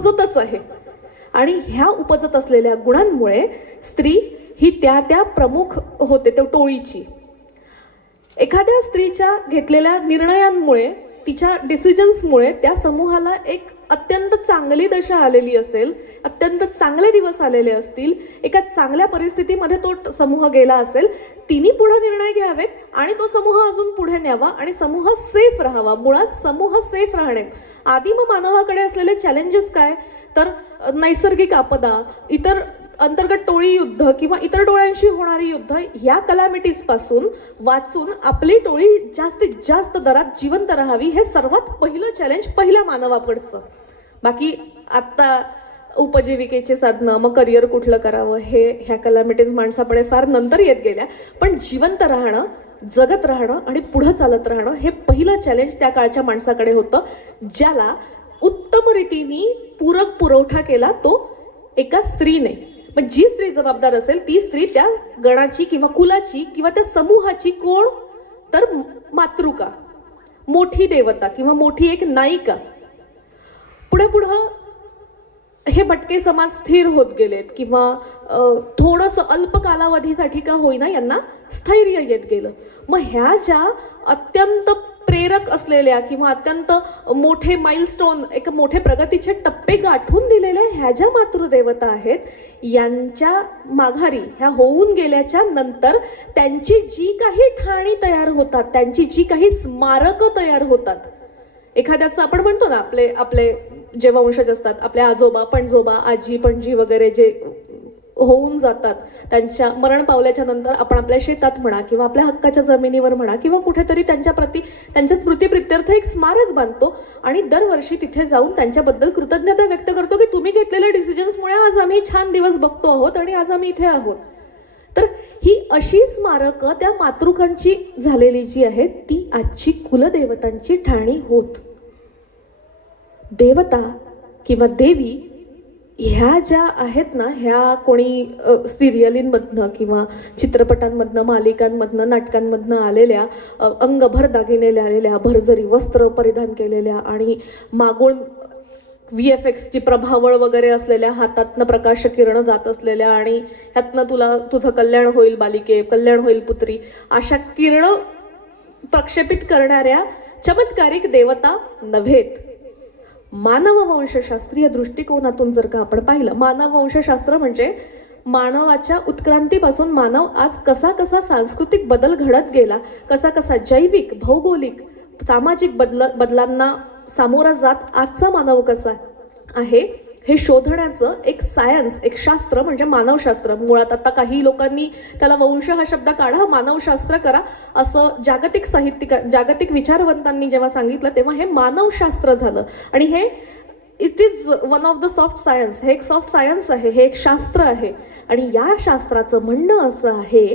उपजतच आहे. आणि ह्या उपजत असलेल्या गुणांमुळे स्त्री ही त्या प्रमुख होते त्या टोळीची. एखाद्या स्त्रीच्या घेतलेल्या निर्णयांमुळे, तिच्या डिसिजन्समुळे त्या समूहाला एक अत्यंत चांगली दशा आलेली असेल, अत्यंत चांगले दिवस आलेले असतील, एका चांगल्या परिस्थितीमध्ये तो समूह गेला असेल, तिने पुढे निर्णय घ्यावेत आणि तो समूह अजून पुढे न्यावा आणि समूह सेफ राहावा. मुळात समूह सेफ राहणे. आदिम मानवाकडे असलेले चॅलेंजेस काय, तर नैसर्गिक आपदा, इतर अंतर्गत टोळी युद्ध किंवा इतर टोळ्यांशी होणारी युद्ध, या कलॅमिटीज पासून वाचून आपली टोळी जास्तीत जास्त दरात जिवंत राहावी, हे सर्वात पहिलं चॅलेंज पहिल्या मानवाकडचं. बाकी आता उपजीविकेचे साधनं, मग करिअर कुठलं करावं, हे ह्या कलॅमिटीज माणसापुढे फार नंतर येत गेल्या. पण जिवंत राहणं, जगत राहणं आणि पुढं चालत राहणं हे पहिलं चॅलेंज त्या काळच्या माणसाकडे होतं, ज्याला उत्तम रीतीने पूरक पुरवठा केला तो एका स्त्रीने. पण जी स्त्री जबाबदार असेल ती स्त्री त्या गणाची किंवा कुलाची किंवा त्या समूहाची कोण, तर मातृका, मोठी देवता किंवा मोठी एक नायिका. पुढे पुढं हे भटके समाज स्थिर होत गेलेत किंवा थोडंसं अल्प कालावधीसाठी का होईना यांना स्थैर्य येत गेलं. मग ह्या ज्या अत्यंत प्रेरक असलेल्या किंवा अत्यंत मोठे माइलस्टोन, एक मोठे प्रगतीचे टप्पे गाठून दिलेल्या ह्या ज्या मातृदेवता आहेत, यांच्या माघारी ह्या होऊन गेल्याच्या नंतर त्यांची जी काही ठाणी तयार होतात, त्यांची जी काही स्मारकं तयार होतात, एखाद्याचं आपण म्हणतो ना, आपले जे वंशज असतात, आपले आजोबा, पणजोबा, आजी पणजी वगैरे जे होऊन जातात, त्यांच्या मरण पावल्याच्या नंतर आपण आपल्या शेतात म्हणा किंवा आपल्या हक्काच्या जमिनीवर म्हणा किंवा कुठेतरी त्यांच्या स्मृतीप्रित्यर्थ एक स्मारक बांधतो आणि दरवर्षी तिथे जाऊन त्यांच्याबद्दल कृतज्ञता व्यक्त करतो की तुम्ही घेतलेल्या डिसिजन्समुळे आज आम्ही छान दिवस बघतो आहोत आणि आज आम्ही इथे आहोत. तर ही अशी स्मारकं त्या मातृकांची झालेली जी आहेत, ती आजची कुलदेवतांची ठाणी होत. देवता किंवा देवी ह्या ज्या आहेत ना, ह्या कोणी सिरियलींमधनं किंवा चित्रपटांमधनं, मालिकांमधनं, नाटकांमधनं आलेल्या, अंगभर दागिने आलेल्या, भरजरी वस्त्र परिधान केलेल्या आणि मागून VFXची प्रभावळ वगैरे असलेल्या, हातातनं प्रकाश किरण जात असलेल्या आणि ह्यातनं तुझं कल्याण होईल बालिके, कल्याण होईल पुत्री, अशा किरण प्रक्षेपित करणाऱ्या चमत्कारिक देवता नव्हेत. मानववंशशास्त्रीय दृष्टिकोनातून जर का आपण पाहिलं, मानववंशशास्त्र म्हणजे मानवाच्या उत्क्रांतीपासून मानव आज कसा कसा सांस्कृतिक बदल घडत गेला, कसा कसा जैविक, भौगोलिक, सामाजिक बदलांना सामोरा जात आजचा मानव कसा आहे, हे शोधण्याचं एक सायन्स, एक शास्त्र म्हणजे मानवशास्त्र. मुळात आता काही लोकांनी त्याला वंश हा शब्द काढा, मानवशास्त्र करा, असं जागतिक विचारवंतांनी जेव्हा सांगितलं तेव्हा हे मानवशास्त्र झालं. आणि हे it is one of the soft science. हे एक सॉफ्ट सायन्स आहे, हे एक शास्त्र आहे. आणि या शास्त्राचं म्हणणं असं आहे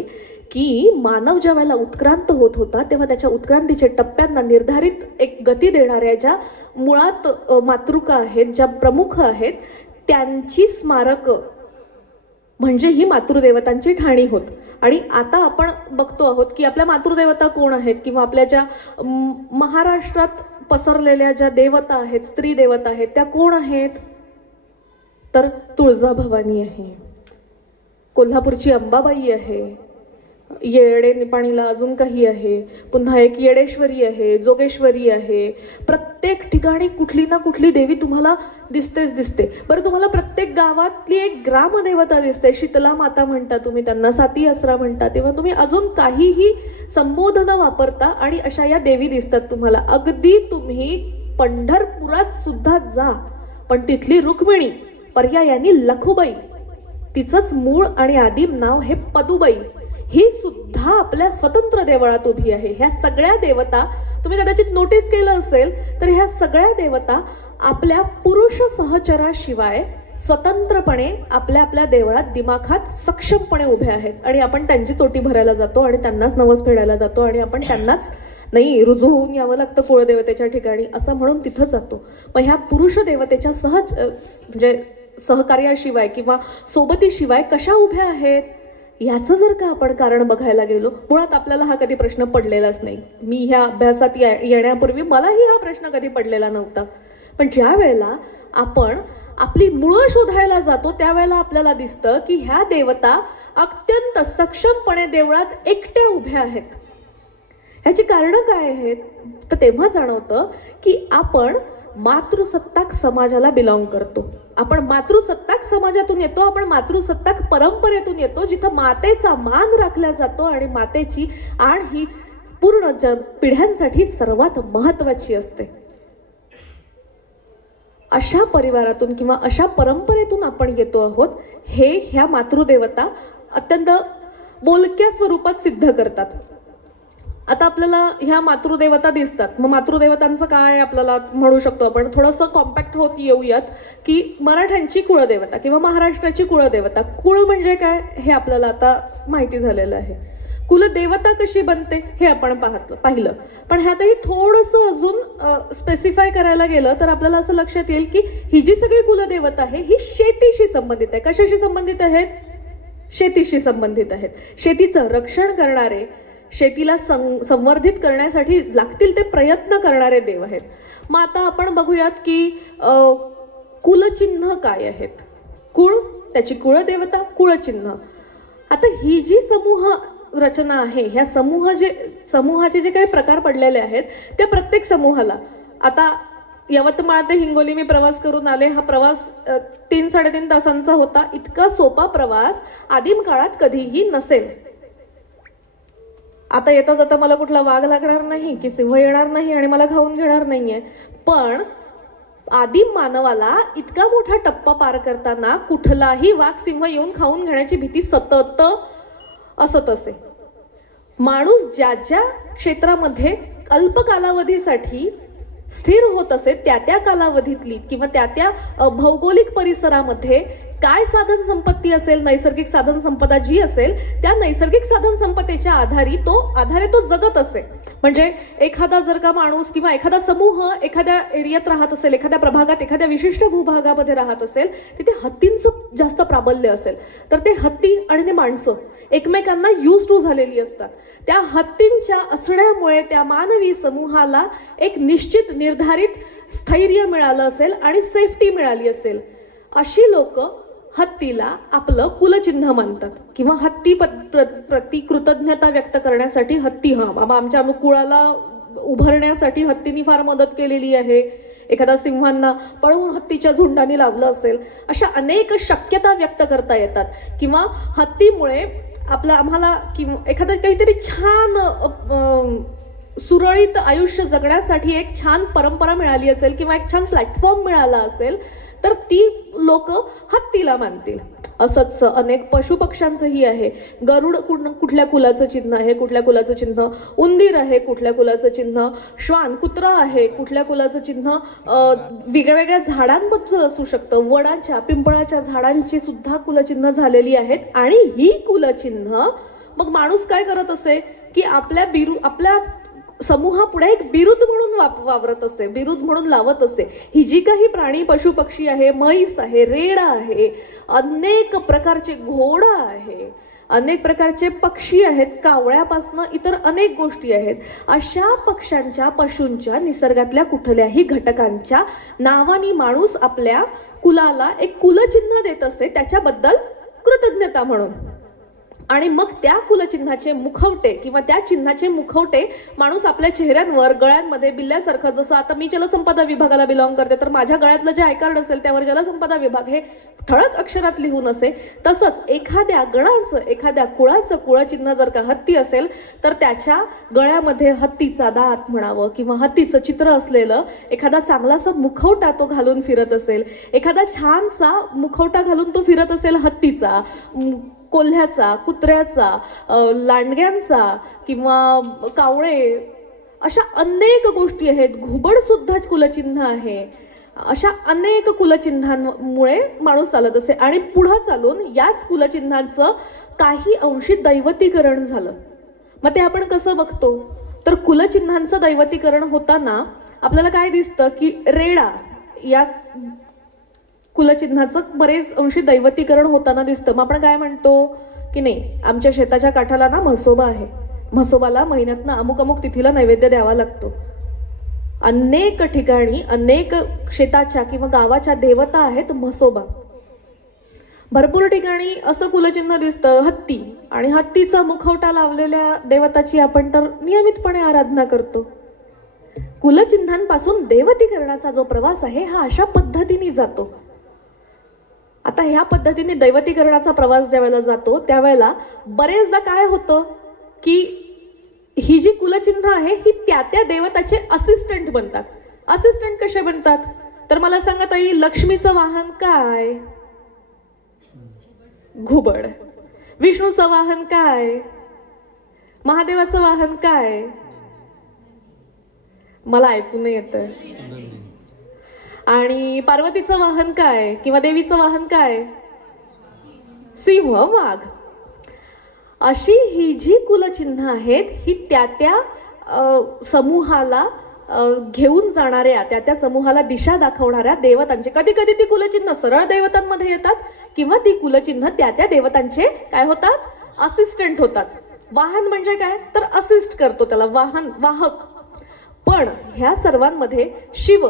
की मानव ज्या वेळेला उत्क्रांत होत होता तेव्हा त्याच्या उत्क्रांतीच्या टप्प्यांना निर्धारित एक गती देणाऱ्या ज्या मुळात मातृका आहेत, ज्या प्रमुख आहेत, त्यांची स्मारकं म्हणजे ही मातृदेवतांची ठाणी होत. आणि आता आपण बघतो आहोत की आपल्या मातृदेवता कोण आहेत किंवा आपल्या ज्या महाराष्ट्रात पसरलेल्या ज्या देवता आहेत, स्त्री देवता आहेत, त्या कोण आहेत, तर तुळजाभवानी आहे, कोल्हापूरची अंबाबाई आहे, येडे निपाणीला अजून काही आहे, पुन्हा एक येडेश्वरी आहे, जोगेश्वरी आहे. प्रत्येक ठिकाणी कुठली ना कुठली देवी तुम्हाला दिसते. बरं, तुम्हाला प्रत्येक गावातली एक ग्रामदेवता दिसते. शीतला माता म्हणता तुम्ही त्यांना, साती आसरा म्हणता, तेव्हा तुम्ही अजून काहीही संबोधनं वापरता आणि अशा या देवी दिसतात तुम्हाला. अगदी तुम्ही पंढरपुरात सुद्धा जा, पण तिथली रुक्मिणी, पर्यायाने लखुबाई, तिचंच मूळ आणि आदिम नाव हे पदुबाई, ही सुद्धा आपल्या स्वतंत्र देवळात उभी आहे. ह्या सगळ्या देवता तुम्ही कदाचित नोटीस केलं असेल तर ह्या सगळ्या देवता आपल्या पुरुष सहचराशिवाय स्वतंत्रपणे आपल्या आपल्या देवळात दिमाखात सक्षमपणे उभ्या आहेत. आणि आपण त्यांची चोटी भरायला जातो आणि त्यांनाच नवस फेडायला जातो आणि आपण त्यांनाच नाही, रुजू होऊन यावं लागतं कुळदेवतेच्या ठिकाणी असं म्हणून तिथं जातो. मग ह्या पुरुष देवतेच्या म्हणजे सहकार्याशिवाय किंवा सोबतीशिवाय कशा उभ्या आहेत याचं जर का आपण कारण बघायला गेलो, मुळात आपल्याला हा कधी प्रश्न पडलेलाच नाही. मी ह्या अभ्यासात येण्यापूर्वी मलाही हा प्रश्न कधी पडलेला नव्हता. पण ज्या वेळेला आपण आपली मुळं शोधायला जातो त्यावेळेला आपल्याला दिसतं की ह्या देवता अत्यंत सक्षमपणे देवळात एकट्या उभ्या आहेत. ह्याची कारणं काय आहेत तर तेव्हा जाणवतं की आपण मातृसत्ताक समाजाला बिलॉंग करतो. आपण मातृसत्ताक समाजातून येतो, आपण मातृसत्ताक परंपरेतून येतो, जिथं मातेचा मान राखला जातो आणि मातेची आण ही पूर्ण पिढ्यांसाठी सर्वात महत्वाची असते. अशा परिवारातून किंवा अशा परंपरेतून आपण येतो आहोत. हे ह्या मातृदेवता अत्यंत बोलक्या स्वरूपात सिद्ध करतात. आता आपल्याला ह्या मातृदेवता दिसतात. मग मातृदेवतांचं काय आपल्याला म्हणू शकतो आपण, थोडंसं कॉम्पॅक्ट होत येऊयात की मराठ्यांची कुळदेवता किंवा महाराष्ट्राची कुळदेवता. कुळ म्हणजे काय हे आपल्याला आता माहिती झालेलं आहे. कुलदेवता कशी बनते हे आपण पाहिलं. पण ह्यातही थोडंसं अजून स्पेसिफाय करायला गेलं तर आपल्याला असं लक्षात येईल की ही जी सगळी कुलदेवता आहे ही शेतीशी संबंधित आहे. कशाशी संबंधित आहेत? शेतीशी संबंधित आहेत. शेतीचं रक्षण करणारे, शेतीला संवर्धित करण्यासाठी लागतील ते प्रयत्न करणारे देव आहेत. मग आता आपण बघूयात की कुलचिन्ह काय आहेत. कुळ, त्याची कुळदेवता, कुळचिन्ह. आता ही जी समूह रचना आहे, ह्या समूहाचे जे काही प्रकार पडलेले आहेत त्या प्रत्येक समूहाला, आता यवतमाळ ते हिंगोली मी प्रवास करून आले. हा प्रवास 3-3.5 तासांचा होता. इतका सोपा प्रवास आदिम काळात कधीही नसेल. आता येता जाता मला कुठला वाघ लागणार नाही की सिंह येणार नाही आणि मला खाऊन घेणार नाहीये. पण आदिम मानवाला इतका मोठा टप्पा पार करताना कुठलाही वाघ सिंह येऊन खाऊन घेण्याची भीती सतत असत असे. माणूस ज्या ज्या क्षेत्रामध्ये अल्प कालावधीसाठी स्थिर होत असे त्या कालावधीतली किंवा त्या भौगोलिक परिसरामध्ये काय साधन संपत्ती असेल, नैसर्गिक साधन संपदा जी असेल त्या नैसर्गिक साधन संपत्तीच्या आधारे तो जगत असे. म्हणजे एखादा जर का माणूस किंवा एखादा समूह एखाद्या एरियात राहत असेल, एखाद्या प्रभागात, एखाद्या विशिष्ट भूभागामध्ये राहत असेल, तिथे हत्तींचं जास्त प्राबल्य असेल तर ते हत्ती आणि ते माणसं एकमेकांना यूज टू झालेली असतात. त्या हत्तींच्या असण्यामुळे त्या मानवी समूहाला एक निश्चित निर्धारित स्थैर्य मिळालं असेल आणि सेफ्टी मिळाली असेल. अशी लोक हत्तीला आपलं कुलचिन्ह मानतात किंवा हत्ती प्रति कृतज्ञता व्यक्त करण्यासाठी हत्ती, हा बाबा आमच्या कुळाला उभारण्यासाठी हत्तींनी फार मदत केलेली आहे. एखादा सिंहांना पळवून हत्तीच्या झुंडाने लावलं असेल. अशा अनेक शक्यता व्यक्त करता येतात. किंवा हत्तीमुळे आम्हाला एखादं काहीतरी छान सुरळीत आयुष्य जगण्यासाठी एक छान परंपरा मिळाली असेल किंवा एक छान प्लॅटफॉर्म मिळाला असेल तर ती लोक हत्तीला मानतील. असंच अनेक पशुपक्ष्यांचंही आहे. गरुड कुठल्या कुलाचं चिन्ह आहे, कुठल्या कुलाचं चिन्ह. उंदीर आहे कुठल्या कुलाचं चिन्ह. श्वान, कुत्रा आहे कुठल्या कुलाचं चिन्ह. वेगवेगळ्या झाडांबद्दल असू शकतं. वडाच्या, पिंपळाच्या झाडांची सुद्धा कुलचिन्ह झालेली आहेत. आणि ही कुलचिन्ह मग माणूस काय करत असे की आपल्या समूहापुढे एक बिरुद म्हणून वावरत असे, बिरुद म्हणून लावत असे. ही जी काही प्राणी पशु पक्षी आहे, म्हैस आहे, रेडा आहे, अनेक प्रकारचे घोडा आहे, अनेक प्रकारचे पक्षी आहेत, कावळ्यापासनं इतर अनेक गोष्टी आहेत. अशा पक्ष्यांच्या, पशूंच्या, निसर्गातल्या कुठल्याही घटकांच्या नावानी माणूस आपल्या कुलाला एक कुलचिन्ह देत असे त्याच्याबद्दल कृतज्ञता म्हणून. आणि मग त्या कुलचिन्हाचे मुखवटे किंवा त्या चिन्हाचे मुखवटे माणूस आपल्या चेहऱ्यांवर, गळ्यांमध्ये बिल्ल्यासारखं, जसं आता मी जलसंपदा विभागाला बिलॉंग करते तर माझ्या गळ्यातलं जे आय कार्ड असेल त्यावर जलसंपदा विभाग हे ठळक अक्षरात लिहून असे, तसंच एखाद्या गणाचं, एखाद्या कुळाचं कुळचिन्ह जर का हत्ती असेल तर त्याच्या गळ्यामध्ये हत्तीचा दात म्हणावं किंवा हत्तीचं चित्र असलेलं एखादा चांगलासा मुखवटा तो घालून फिरत असेल, एखादा छानसा मुखवटा घालून तो फिरत असेल हत्तीचा, कोल्ह्याचा, कुत्र्याचा, लांडग्यांचा किंवा कावळे, अशा अनेक गोष्टी आहेत. घुबड सुद्धा कुलचिन्ह आहे. अशा अनेक कुलचिन्हांमुळे माणूस चालत असे. आणि पुढे चालून याच कुलचिन्हांचं काही अंशी दैवतीकरण झालं. मग ते आपण कसं बघतो तर कुलचिन्हांचं दैवतीकरण होताना आपल्याला काय दिसतं की रेडा या कुलचिन्हाचं बरेच अंशी दैवतीकरण होताना दिसतं. मग आपण काय म्हणतो की नाही, आमच्या शेताच्या काठाला ना म्हसोबा आहे, म्हसोबाला महिन्यातनं अमुक अमुक तिथीला नैवेद्य द्यावा लागतो. अनेक ठिकाणी अनेक शेताच्या किंवा गावाच्या देवता आहेत म्हसोबा. भरपूर ठिकाणी असं कुलचिन्ह दिसतं हत्ती, आणि हत्तीचा मुखवटा लावलेल्या देवताची आपण तर नियमितपणे आराधना करतो. कुलचिन्हांपासून दैवतीकरणाचा जो प्रवास आहे हा अशा पद्धतीने जातो. आता ह्या पद्धतीने दैवतीकरणाचा प्रवास ज्या वेळेला जातो त्यावेळेला बरेचदा काय होतं की ही जी कुलचिन्ह आहे ही त्या त्या देवताचे असिस्टंट बनतात. असिस्टंट कसे बनतात तर मला सांगा ताई, लक्ष्मीचं वाहन काय? घुबड. विष्णूचं वाहन काय? महादेवाचं वाहन काय? मला ऐकू नाही येतंय. आणि पार्वतीचं वाहन काय किंवा देवीचं वाहन काय? सिंह, वाघ. अशी ही जी कुलचिन्ह आहेत ही त्या त्या समूहाला घेऊन जाणाऱ्या, त्या त्या समूहाला दिशा दाखवणाऱ्या देवतांचे. कधी कधी ती कुलचिन्ह सरळ देवतांमध्ये येतात किंवा ती कुलचिन्ह त्या त्या देवतांचे काय होतात? असिस्टंट होतात. वाहन म्हणजे काय तर असिस्ट करतो त्याला, वाहन, वाहक. पण ह्या सर्वांमध्ये शिव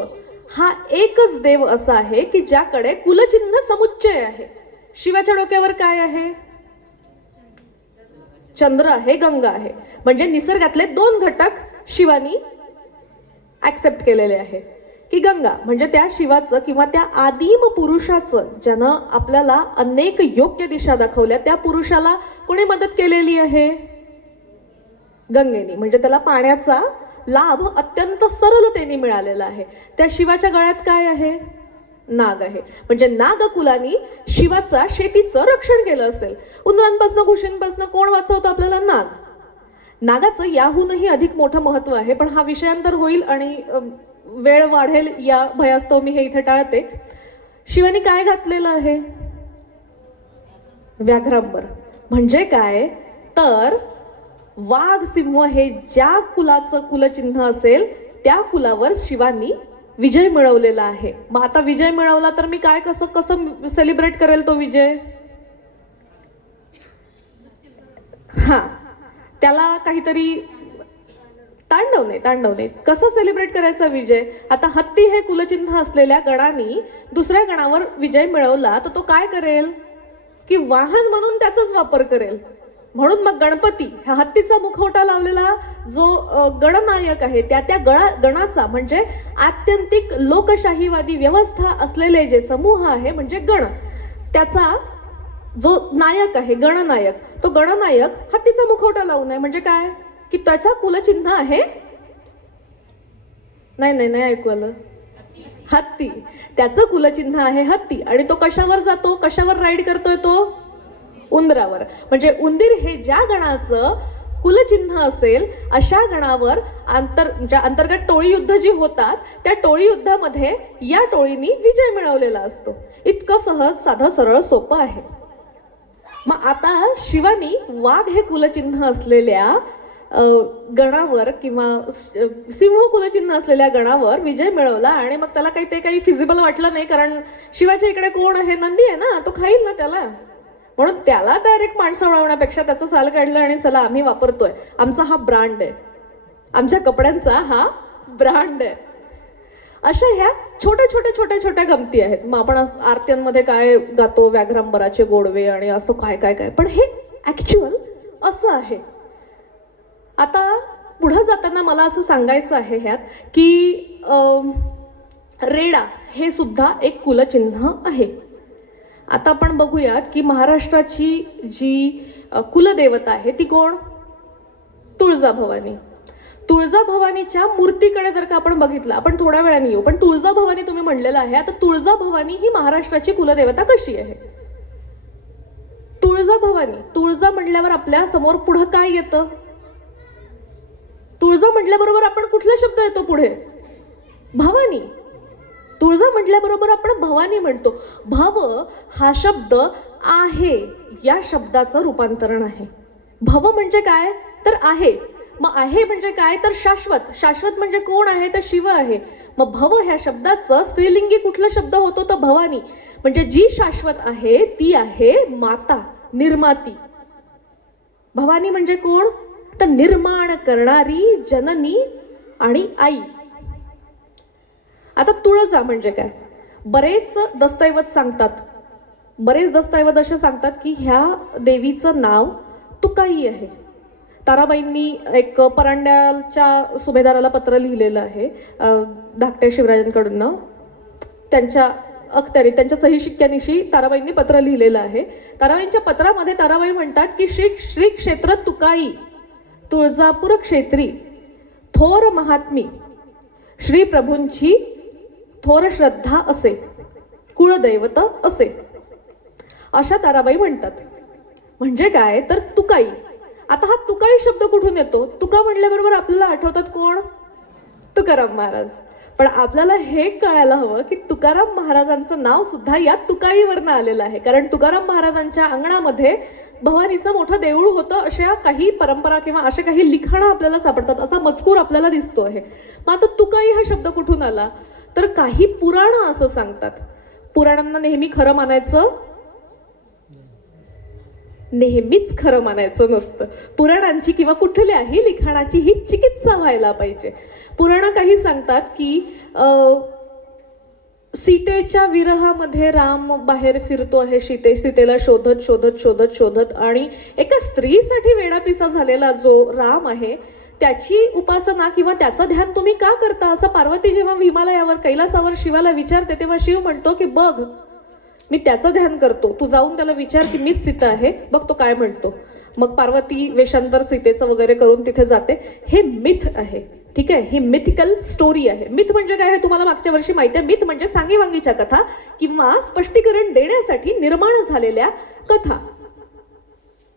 हा एकच देव असा आहे की ज्याकडे कुलचिन्ह समुच्चय आहे. शिवाच्या डोक्यावर काय आहे? चंद्र आहे, गंगा आहे. म्हणजे निसर्गातले दोन घटक शिवानी ऍक्सेप्ट केलेले आहे की गंगा म्हणजे त्या शिवाचं किंवा त्या आदिम पुरुषाचं ज्यानं आपल्याला अनेक योग्य दिशा दाखवल्या, त्या पुरुषाला कोणी मदत केलेली आहे? गंगेनी. म्हणजे त्याला पाण्याचा लाभ अत्यंत सरलतेने मिळालेला आहे. त्या शिवाच्या गळ्यात काय आहे? नाग आहे. म्हणजे नागकुलानी शिवाचा शेतीचं रक्षण केलं असेल. उंदरांपासून, घुशींपासून कोण वाचवतं आपल्याला? नाग. नागाचं याहूनही अधिक मोठं महत्व आहे, पण हा विषयांतर होईल आणि वेळ वाढेल या भयास्तव मी हे इथे टाळते. शिवानी काय घातलेलं आहे? व्याघ्रांबर. म्हणजे काय तर वाघ, सिंह हे ज्या कुलाचं कुलचिन्ह असेल त्या कुलावर शिवानी विजय मिळवलेला आहे. मग आता विजय मिळवला तर मी काय कसं कसं सेलिब्रेट करेल तो विजय? हा, त्याला काहीतरी तांडव नाही. कसं सेलिब्रेट करायचा विजय? आता हत्ती हे कुलचिन्ह असलेल्या गणाने दुसऱ्या गणावर विजय मिळवला तर तो काय करेल की वाहन म्हणून त्याचाच वापर करेल. म्हणून मग गणपती हा हत्तीचा मुखवटा लावलेला जो गणनायक आहे त्या त्या गणाचा म्हणजे आत्यंतिक लोकशाहीवादी व्यवस्था असलेले जे समूह आहे म्हणजे गण, त्याचा जो नायक आहे गणनायक, तो गणनायक हत्तीचा मुखवटा लावू नये. म्हणजे काय की त्याचा कुलचिन्ह आहे, नाही ऐकू आलं, हत्ती. त्याचं कुलचिन्ह आहे हत्ती आणि तो कशावर जातो, कशावर राईड करतोय तो? उंदरावर. म्हणजे उंदीर हे ज्या गणाचं कुलचिन्ह असेल अशा गणावर अंतर्गत टोळी युद्ध जी होतात त्या टोळी युद्धामध्ये या टोळीनी विजय मिळवलेला असतो. इतकं सहज, साधं, सरळ, सोपं आहे. मग आता शिवानी वाघ हे कुलचिन्ह असलेल्या गणावर किंवा सिंह कुलचिन्ह असलेल्या गणावर विजय मिळवला आणि मग त्याला काही फिजिबल वाटलं नाही, कारण शिवाच्या इकडे कोण आहे? नंदी आहे ना, तो खाईल ना त्याला. म्हणून त्याला डायरेक्ट माणसं उडवण्यापेक्षा त्याचं साल काढलं आणि चला आम्ही वापरतोय, आमचा हा ब्रँड आहे, आमच्या कपड्यांचा हा ब्रँड आहे. अशा ह्या छोट्या गमती आहेत. मग आपण आरत्यांमध्ये काय गातो? व्याघ्रांबराचे गोडवे आणि असं काय, पण हे ऍक्च्युअल असं आहे. आता पुढे जाताना मला असं सांगायचं आहे ह्यात की रेडा हे सुद्धा एक कुलचिन्ह आहे. आता आपण बघूयात की महाराष्ट्राची जी कुलदेवता आहे ती कोण? तुळजाभवानी. तुळजाभवानीच्या मूर्तीकडे जर का आपण बघितलं, आपण थोड्या वेळाने येऊ, पण तुळजाभवानी तुम्ही म्हणलेलं आहे. आता तुळजाभवानी ही महाराष्ट्राची कुलदेवता कशी आहे? तुळजाभवानी, तुळजा म्हटल्यावर आपल्या समोर पुढं काय येतं? तुळजा म्हटल्याबरोबर आपण कुठला शब्द येतो पुढे? भवानी. तुळजा म्हटल्याबरोबर आपण भवानी म्हणतो. भव हा शब्द आहे या शब्दाचं रूपांतरण आहे. भव म्हणजे काय तर आहे. मग आहे म्हणजे काय तर शाश्वत. शाश्वत म्हणजे कोण आहे तर शिव आहे. मग भव ह्या शब्दाचं स्त्रीलिंगी कुठला शब्द होतो तर भवानी. म्हणजे जी शाश्वत आहे ती आहे माता, निर्माती. भवानी म्हणजे कोण तर निर्माण करणारी जननी आणि आई. आता तुळजा म्हणजे काय? बरेच दस्तऐवज सांगतात, बरेच दस्तऐवज असे सांगतात की ह्या देवीचं नाव तुकाई आहे. ताराबाईंनी एक परांड्याच्या सुभेदाराला पत्र लिहिलेलं आहे धाकट्या शिवराजांकडून. त्यांच्या अख्तरी, त्यांच्या सही शिक्क्यानिशी ताराबाईंनी पत्र लिहिलेलं आहे. ताराबाईंच्या पत्रामध्ये ताराबाई म्हणतात की श्री क्षेत्र तुकाई तुळजापूर क्षेत्री थोर महात्मी श्री प्रभूंची थोर श्रद्धा असे, कुळदैवत असे, अशा ताराबाई म्हणतात. म्हणजे काय तर तुकाई. आता हा तुकाई शब्द कुठून येतो? तुका म्हणल्याबरोबर आपल्याला आठवतात कोण? तुकाराम महाराज. पण आपल्याला हे कळायला हवं की तुकाराम महाराजांचं नाव सुद्धा या तुकाईवरनं आलेलं आहे. कारण तुकाराम महाराजांच्या अंगणामध्ये भवानीचं मोठं देऊळ होतं, अशा काही परंपरा किंवा अशा काही लिखाणं आपल्याला सापडतात, असा मजकूर आपल्याला दिसतो आहे. मग आता तुकाई हा शब्द कुठून आला? तर काही पुराणं असं सांगतात. पुराणांना नेहमीच खरं मानायचं नसतं. पुराणांची किंवा कुठल्याही लिखाणाची ही चिकित्सा व्हायला पाहिजे. पुराणं काही सांगतात की सीतेच्या विरहामध्ये राम बाहेर फिरतो आहे, सीतेला शोधत शोधत शोधत शोधत, आणि एका स्त्रीसाठी वेडापिसा झालेला जो राम आहे त्याची उपासना किंवा त्याचं ध्यान तुम्ही का करता, असं पार्वती जेव्हा हिमालयावर कैलासावर शिवाला विचारते तेव्हा शिव म्हणतो की बघ मी त्याचं ध्यान करतो, तू जाऊन त्याला विचार की मीच सीता आहे, बघ तो काय म्हणतो. मग पार्वती वेषांतर सीतेचं वगैरे करून तिथे जाते. हे मिथ आहे, ठीक आहे, ही मिथिकल स्टोरी आहे. मिथ म्हणजे काय हे तुम्हाला मागच्या वर्षी माहिती आहे. मिथ म्हणजे सांगीवांगीच्या कथा किंवा स्पष्टीकरण देण्यासाठी निर्माण झालेल्या कथा.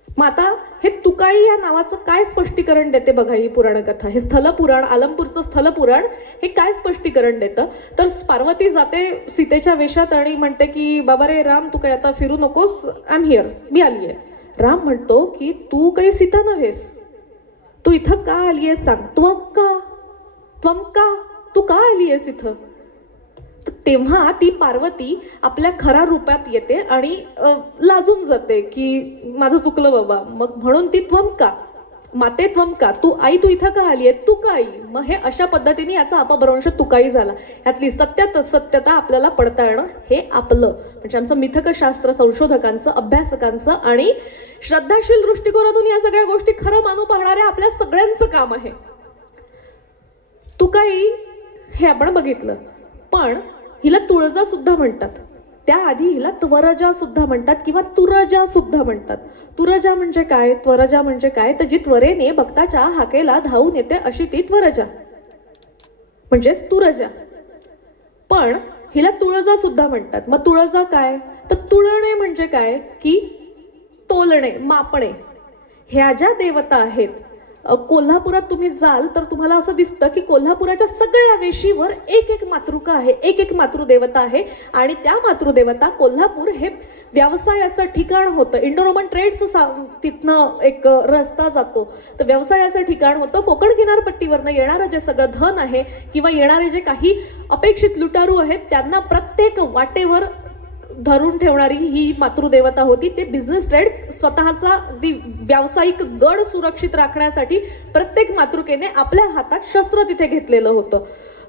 मग आता हे तुकाई या नावाचं काय स्पष्टीकरण देते बघा ही पुराण कथा. हे स्थलपुराण, आलमपूरचं स्थलपुराण हे काय स्पष्टीकरण देतं? तर पार्वती जाते सीतेच्या वेशात आणि म्हणते की बाबा रे राम, तू काय आता फिरू नकोस, आय एम हिअर, मी आली आहे. राम म्हणतो की तू काही सीता नव्हेस, तू इथं का आली आहेस सांग. त्वम का तू का आली आहेस इथं? तेव्हा ती पार्वती आपल्या खऱ्या रूपात येते आणि लाजून जाते की माझं चुकलं बाबा. मग म्हणून ती त्वम का, माते त्वम का, तू आई तू इथं का आली आहे, तू का आई. मग हे अशा पद्धतीने याचा अपभ्रंश तुकाई झाला. यातली सत्यता आपल्याला पडताळणं हे आपलं म्हणजे आमचं मिथकशास्त्र संशोधकांचं, अभ्यासकांचं आणि श्रद्धाशील दृष्टिकोनातून या सगळ्या गोष्टी खरं मानू पाहणाऱ्या आपल्या सगळ्यांचं काम आहे. तुकाई हे आपण बघितलं. पण हिला तुळजा सुद्धा म्हणतात. त्याआधी हिला त्वरजा सुद्धा म्हणतात किंवा तुरजा सुद्धा म्हणतात. तुरजा म्हणजे काय, त्वरजा म्हणजे काय, तर जी त्वरेने भक्ताच्या हाकेला धावून येते अशी ती त्वरजा म्हणजेच तुरजा. पण हिला तुळजा सुद्धा म्हणतात. मग तुळजा काय, तर तुळणे म्हणजे काय की तोलणे, मापणे. ह्या ज्या देवता आहेत, कोल्हापुरात तुम्ही जाल तर तुम्हाला असं दिसतं की कोल्हापुराच्या सगळ्या वेशीवर एक एक मातृका आहे, एक एक मातृदेवता आहे. आणि त्या मातृदेवता, कोल्हापूर हे व्यवसायाचं ठिकाण होतं. इंडो रोमन ट्रेडचं तिथनं एक रस्ता जातो, तर व्यवसायाचं ठिकाण होतं. कोकण किनारपट्टीवरनं येणारं जे सगळं धन आहे किंवा येणारे जे काही अपेक्षित लुटारू आहेत त्यांना प्रत्येक वाटेवर धरून ठेवणारी ही मातृदेवता होती. ते बिझनेस ट्रेड, स्वतःचा व्यावसायिक गड सुरक्षित राखण्यासाठी प्रत्येक मातृकेने आपल्या हातात शस्त्र तिथे घेतलेलं होतं.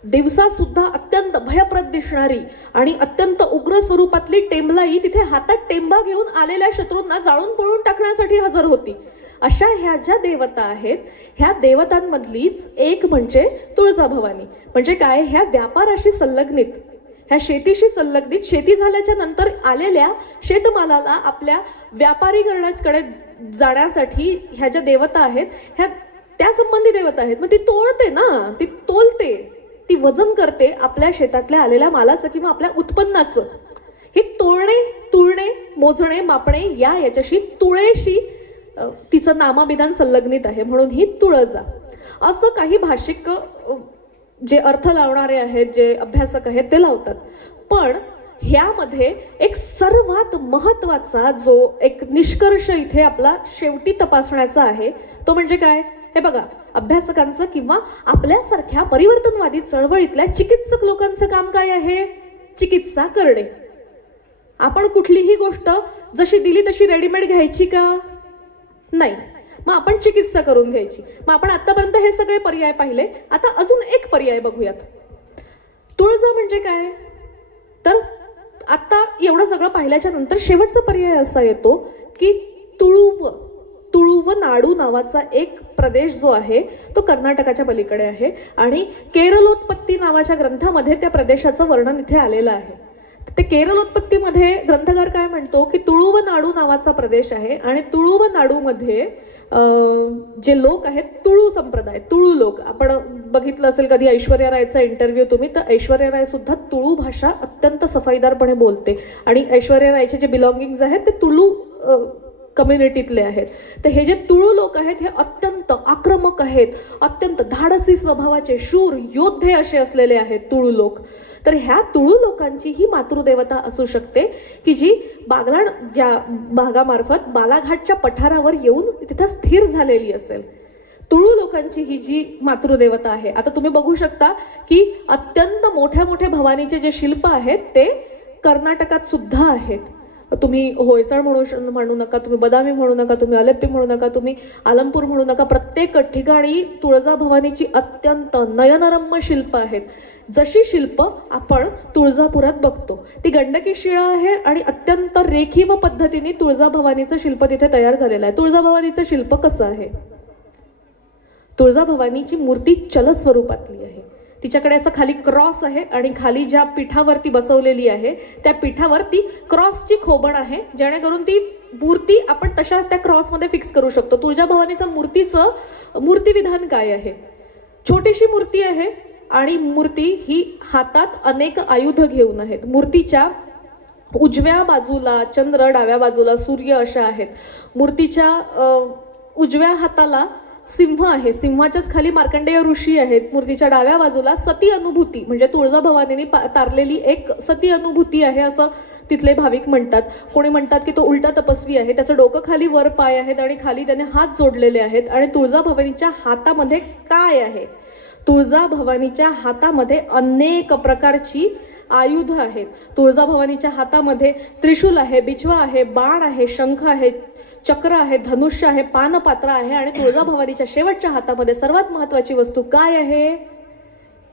दिवसा सुद्धा अत्यंत भयप्रद दिसणारी आणि अत्यंत उग्र स्वरूपातली टेंबलाई तिथे हातात टेंबा घेऊन आलेल्या शत्रूंना जाळून पळून टाकण्यासाठी हजर होती. अशा ह्या ज्या देवता आहेत, ह्या देवतांमधलीच एक म्हणजे तुळजाभवानी. म्हणजे काय, ह्या व्यापाराशी संलग्नित, ह्या शेतीशी संलग्नित, शेती झाल्याच्या नंतर आलेल्या शेतमालाला आपल्या व्यापारीकरणाकडे जाण्यासाठी ह्या ज्या देवता आहेत ह्या त्या संबंधी देवता आहेत. मग ती तोडते ना, ती तोलते, ती वजन करते आपल्या शेतातल्या आलेल्या मालाचं किंवा आपल्या उत्पन्नाचं. हे तोडणे, तुळणे, मोजणे, मापणे याच्याशी, तुळेशी तिचं नामाभिधान संलग्नित आहे, म्हणून ही तुळजा. असं काही भाषिक जे अर्थ लावणारे आहेत, जे अभ्यासक आहेत ते लावतात. पण ह्यामध्ये एक सर्वात महत्वाचा जो एक निष्कर्ष इथे आपला शेवटी तपासण्याचा आहे तो म्हणजे काय, हे बघा, अभ्यासकांचं किंवा आपल्यासारख्या परिवर्तनवादी चळवळीतल्या चिकित्सक लोकांचं काम काय आहे, चिकित्सा करणे. आपण कुठलीही गोष्ट जशी दिली तशी रेडीमेड घ्यायची का, नाही. मग आपण चिकित्सा करून घ्यायची. मग आपण आतापर्यंत हे सगळे पर्याय पाहिले, आता अजून एक पर्याय बघूयात. तुळजा म्हणजे काय? तर आता एवढं सगळं पाहिल्याच्या नंतर शेवटचा पर्याय असा येतो की तुळुवनाडू नावाचा एक प्रदेश जो आहे तो कर्नाटकाच्या पलीकडे आहे आणि केरलोत्पत्ती नावाच्या ग्रंथामध्ये त्या प्रदेशाचं वर्णन इथे आलेलं आहे. ते केरलोत्पत्तीमध्ये ग्रंथकार काय म्हणतो की तुळुवनाडू नावाचा प्रदेश आहे आणि तुळुवनाडूमध्ये जे लोक आहेत तुळू संप्रदाय, तुळू लोक. आपण बघितलं असेल कधी ऐश्वर्या रायचा इंटरव्ह्यू तुम्ही, तर ऐश्वर्या राय सुद्धा तुळू भाषा अत्यंत सफाईदारपणे बोलते आणि ऐश्वर्या रायचे जे बिलॉंगिंग्स आहेत ते तुळू कम्युनिटीतले आहेत. तर हे जे तुळू लोक आहेत हे अत्यंत आक्रमक आहेत, अत्यंत धाडसी स्वभावाचे, शूर योद्धे असे असलेले आहेत तुळू लोक. तर ह्या तुळू लोकांची ही मातृदेवता असू शकते की जी बागलाण ज्या भागामार्फत बालाघाटच्या पठारावर येऊन तिथं स्थिर झालेली असेल. तुळू लोकांची ही जी मातृदेवता आहे. आता तुम्ही बघू शकता की अत्यंत मोठ्या मोठ्या भवानीचे जे शिल्प आहेत ते कर्नाटकात सुद्धा आहेत. तुम्ही होयसळ म्हणू नका, तुम्ही बदामी म्हणू नका, तुम्ही अलेप्पी म्हणू नका, तुम्ही आलमपूर म्हणू नका, प्रत्येक ठिकाणी तुळजाभवानीची अत्यंत नयनरम्य शिल्प आहेत. जशी शिल्प आपण तुळजापुरात बघतो ती गंडकी शिळा आहे आणि अत्यंत रेखीव पद्धतीने तुळजाभवानीचं शिल्प तिथे तयार झालेलं आहे. तुळजाभवानीचं शिल्प कसं आहे? तुळजाभवानीची मूर्ती चल स्वरूपातली आहे. तिच्याकडे असं खाली क्रॉस आहे आणि खाली ज्या पीठावरती बसवलेली आहे त्या पीठावरती क्रॉसची खोबण आहे, जेणेकरून ती मूर्ती आपण तशा त्या क्रॉसमध्ये फिक्स करू शकतो. तुळजाभवानीचं मूर्तिविधान काय आहे? छोटीशी मूर्ती आहे आणि मूर्ती ही हातात अनेक आयुध घेऊन आहेत. मूर्तीच्या उजव्या बाजूला चंद्र, डाव्या बाजूला सूर्य अशा आहेत. मूर्तीच्या उजव्या हाताला सिंह आहे, सिंहाच्याच खाली मार्कंडेय ऋषी आहेत. मूर्तीच्या डाव्या बाजूला सती अनुभूती म्हणजे तुळजाभवानीने तारलेली एक सती अनुभूती आहे असं तिथले भाविक म्हणतात. कोणी म्हणतात की तो उलटा तपस्वी आहे, त्याचं डोकं खाली वर पाय आहेत आणि खाली त्याने हात जोडलेले आहेत. आणि तुळजाभवानीच्या हातामध्ये काय आहे? तुळजाभवानीच्या हातामध्ये अनेक प्रकारची आयुध आहेत. तुळजाभवानीच्या हातामध्ये त्रिशूल आहे, बिछवा आहे, बाण आहे, शंख आहे, चक्र आहे, धनुष्य आहे, पानपात्र आहे आणि तुळजाभवानीच्या शेवटच्या हातामध्ये सर्वात महत्वाची वस्तू काय आहे?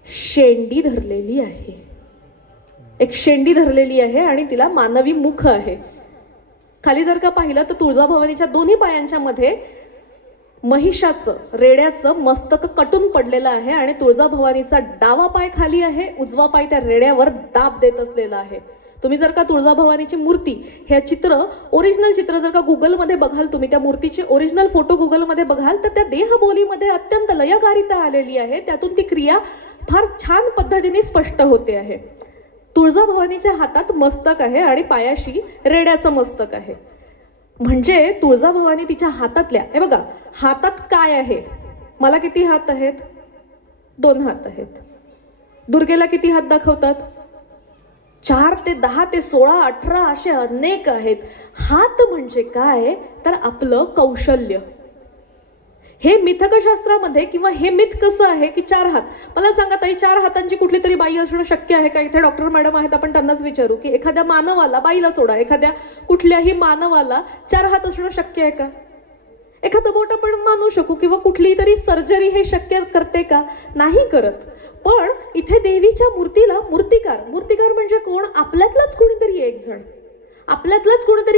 शेंडी धरलेली आहे. एक शेंडी धरलेली आहे आणि तिला मानवी मुख आहे. खाली जर का पाहिलं तर तुळजाभवानीच्या दोन्ही पायांच्या मध्ये महिषाचं, रेड्याचं मस्तक कटून पडलेलं आहे आणि तुळजाभवानीचा डावा पाय खाली आहे, उजवा पाय त्या रेड्यावर दाब देत असलेला आहे. तुम्ही जर का तुळजाभवानीची मूर्ती हे चित्र, ओरिजिनल चित्र जर का गुगलमध्ये बघाल, तुम्ही त्या मूर्तीचे ओरिजिनल फोटो गुगलमध्ये बघाल तर त्या देहबोलीमध्ये अत्यंत लयकारिता आलेली आहे. त्यातून ती क्रिया फार छान पद्धतीने स्पष्ट होते आहे. तुळजाभवानीच्या हातात मस्तक आहे आणि पायाशी रेड्याचं मस्तक आहे. म्हणजे तुळजाभवानी तिच्या हातातल्या, हे बघा हातात काय आहे? मला किती हात आहेत? 2 हात आहेत. दुर्गेला किती हात दाखवतात? 4 ते 10 ते 16, 18 असे अनेक आहेत. हात म्हणजे काय? तर आपलं कौशल्य. हे मिथकशास्त्रामध्ये किंवा हे मिथ कसं आहे की 4 हात. मला सांगा ताई, 4 हातांची कुठली तरी बाई असणं शक्य आहे का? इथे डॉक्टर मॅडम आहेत, आपण त्यांनाच विचारू की एखाद्या मानवाला, बाईला सोडा, एखाद्या कुठल्याही मानवाला 4 हात असणं शक्य आहे का? एखादं बोट आपण मानू शकू किंवा कुठली तरी सर्जरी हे शक्य करते का? नाही करत. पण इथे देवीच्या मूर्तीला मूर्तिकार म्हणजे कोण? आपल्यातलाच कोणीतरी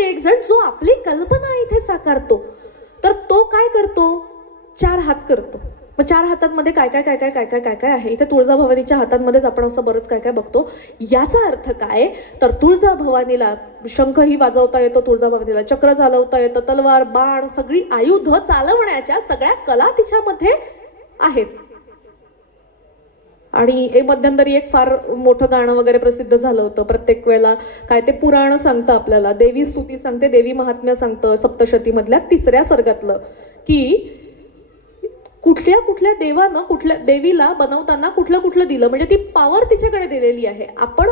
एक जण जो आपली कल्पना इथे साकारतो. तर तो काय करतो? 4 हात करतो. मग 4 हातांमध्ये काय काय आहे? इथे तुळजाभवानीच्या हातांमध्येच आपण असं बरंच काय काय बघतो. याचा अर्थ काय? तर तुळजाभवानीला शंखही वाजवता येतो, तुळजाभवानीला चक्र चालवता येतं, तलवार, बाण, सगळी आयुध चालवण्याच्या सगळ्या कला तिच्यामध्ये आहेत. आणि मध्यंतरी एक फार मोठं गाणं वगैरे प्रसिद्ध झालं होतं. प्रत्येक वेळेला काय ते पुराण सांगतं आपल्याला, देवी स्तुती सांगते, देवी महात्म्य सांगतं सप्तशती मधल्या 3ऱ्या सर्गातलं की कुठल्या देवानं कुठल्या देवीला बनवताना कुठलं दिलं, म्हणजे ती पॉवर तिच्याकडे दिलेली आहे. आपण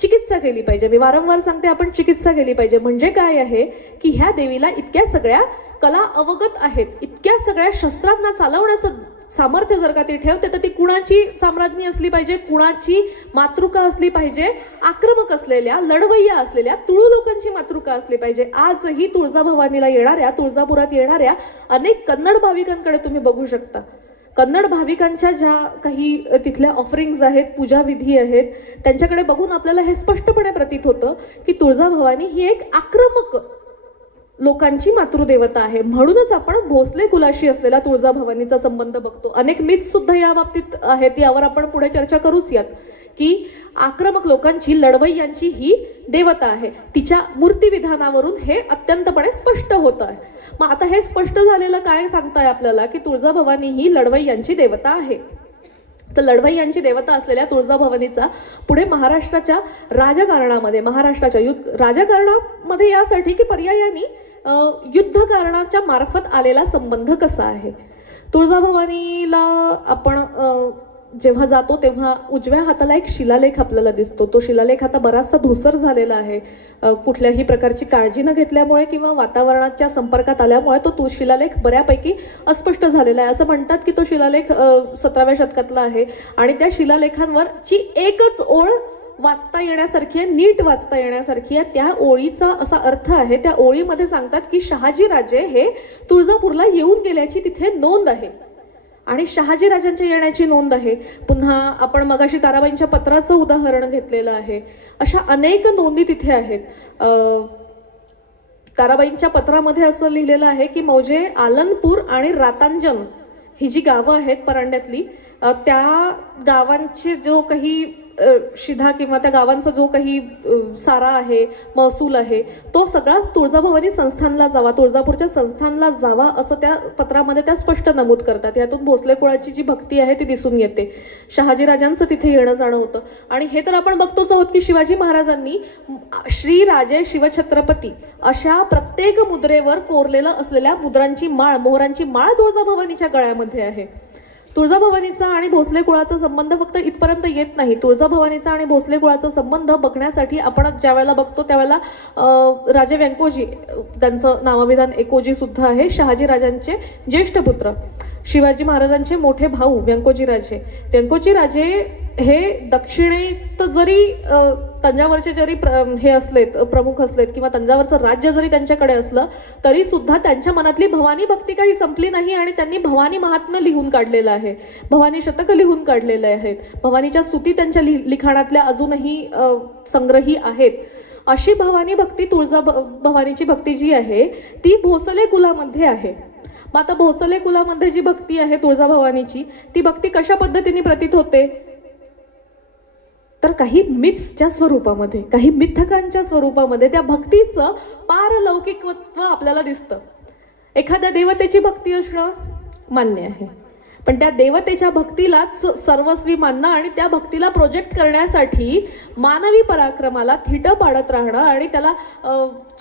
चिकित्सा केली पाहिजे. मी वारंवार सांगते, आपण चिकित्सा केली पाहिजे. म्हणजे काय आहे की ह्या देवीला इतक्या सगळ्या कला अवगत आहेत, इतक्या सगळ्या शस्त्रांना चालवण्याचं सामर्थ्य जर का ती ठेवते तर ती कुणाची साम्राज्ञी असली पाहिजे, कुणाची मातृका असली पाहिजे, आक्रमक असलेल्या, लढवय्या असलेल्या तुळू लोकांची मातृका असली पाहिजे. आजही तुळजाभवानीला येणाऱ्या, तुळजापुरात येणाऱ्या अनेक कन्नड भाविकांकडे तुम्ही बघू शकता. कन्नड भाविकांच्या ज्या काही तिथल्या ऑफरिंग्ज आहेत, पूजाविधी आहेत, त्यांच्याकडे बघून आपल्याला हे स्पष्टपणे प्रतीत होतं की तुळजाभवानी ही एक आक्रमक लोकांची मातृदेवता आहे. म्हणूनच आपण भोसले कुलाशी असलेला तुळजाभवानीचा संबंध बघतो. अनेक मिथ सुद्धा या बाबतीत आहेत, यावर आपण पुढे चर्चा करूच यात, की आक्रमक लोकांची, लढवय्यांची ही देवता आहे. तिच्या मूर्तीविधानावरून हे अत्यंतपणे स्पष्ट होत आहे. मग आता हे स्पष्ट झालेलं काय सांगताय आपल्याला, की तुळजाभवानी ही लढवय्यांची देवता आहे. तर लढवय्यांची देवता असलेल्या तुळजाभवानीचा पुढे महाराष्ट्राच्या राजकारणामध्ये, महाराष्ट्राच्या राजकारणामध्ये यासाठी की पर्यायाने युद्धकारणाच्या मार्फत आलेला संबंध कसा आहे. तुळजाभवानीला आपण जेव्हा जातो तेव्हा उजव्या हाताला एक शिलालेख आपल्याला दिसतो. तो शिलालेख आता बराचसा धूसर झालेला आहे, कुठल्याही प्रकारची काळजी न घेतल्यामुळे किंवा वातावरणाच्या संपर्कात आल्यामुळे तो शिलालेख बऱ्यापैकी अस्पष्ट झालेला आहे. असं म्हणतात की तो शिलालेख 17व्या शतकातला आहे आणि त्या शिलालेखांवरची एकच ओळ वाचता येण्यासारखी आहे, नीट वाचता येण्यासारखी आहे. त्या ओळीचा असा अर्थ आहे, त्या ओळीमध्ये सांगतात की शहाजी राजे हे तुळजापूरला येऊन गेल्याची तिथे नोंद आहे आणि शहाजी राजांच्या येण्याची नोंद आहे. पुन्हा आपण मगाशी ताराबाईंच्या पत्राचं उदाहरण घेतलेलं आहे. अशा अनेक नोंदी तिथे आहेत. ताराबाईंच्या पत्रामध्ये असं लिहिलेलं आहे की मौजे आलनपूर आणि रातांजन ही जी गावं आहेत परांड्यातली, त्या गावांचे जो काही शिधा किंवा त्या गावांचा जो काही सारा आहे, महसूल आहे, तो सगळा तुळजाभवानी संस्थानला जावा, तुळजापूरच्या संस्थानला जावा असं त्या पत्रामध्ये त्या स्पष्ट नमूद करतात. यातून भोसले कुळाची जी भक्ती आहे ती दिसून येते. शहाजी राजांचं तिथे येणं जाणं होतं. आणि हे तर आपण बघतोच आहोत की शिवाजी महाराजांनी श्रीराजे शिवछत्रपती अशा प्रत्येक मुद्रेवर कोरलेलं असलेल्या मुद्रांची माळ, मोहरांची माळ तुळजाभवानीच्या गळ्यामध्ये आहे. तुळजाभवानीचा आणि भोसले कुळाचा संबंध फक्त इथपर्यंत येत नाही. तुळजाभवानीचा आणि भोसले कुळाचा संबंध बघण्यासाठी आपण ज्या वेळेला बघतो त्यावेळेला राजे व्यंकोजी, त्यांचं नामविधान एकोजी सुद्धा आहे, शहाजी राजांचे ज्येष्ठ पुत्र, शिवाजी महाराजांचे मोठे भाऊ व्यंकोजी राजे. व्यंकोजी राजे हे दक्षिणेत जरी तंजावरचे जरी हे असलेत, प्रमुख असलेत किंवा तंजावरचं राज्य जरी त्यांच्याकडे असलं तरी सुद्धा त्यांच्या मनातली भवानी भक्ती काही संपली नाही आणि त्यांनी भवानी महात्म्य लिहून काढलेलं आहे, भवानी शतक लिहून काढलेले आहेत, भवानीच्या स्तुती त्यांच्या लिखाणातल्या अजूनही संग्रही आहेत. अशी भवानी भक्ती, तुळजाभवानीची भक्ती जी आहे ती भोसले कुलामध्ये आहे. मग आता भोसले कुलामध्ये जी भक्ती आहे तुळजाभवानीची, ती भक्ती कशा पद्धतीने प्रतीत होते, तर काही मिथ्सच्या स्वरूपामध्ये, काही मिथकांच्या स्वरूपामध्ये त्या भक्तीचं पारलौकिकत्व आपल्याला दिसतं. एखाद्या देवतेची भक्ती असणं मान्य आहे, पण त्या देवतेच्या भक्तीलाच सर्वस्वी मानणं आणि त्या भक्तीला प्रोजेक्ट करण्यासाठी मानवी पराक्रमाला थिटं पाडत राहणं आणि त्याला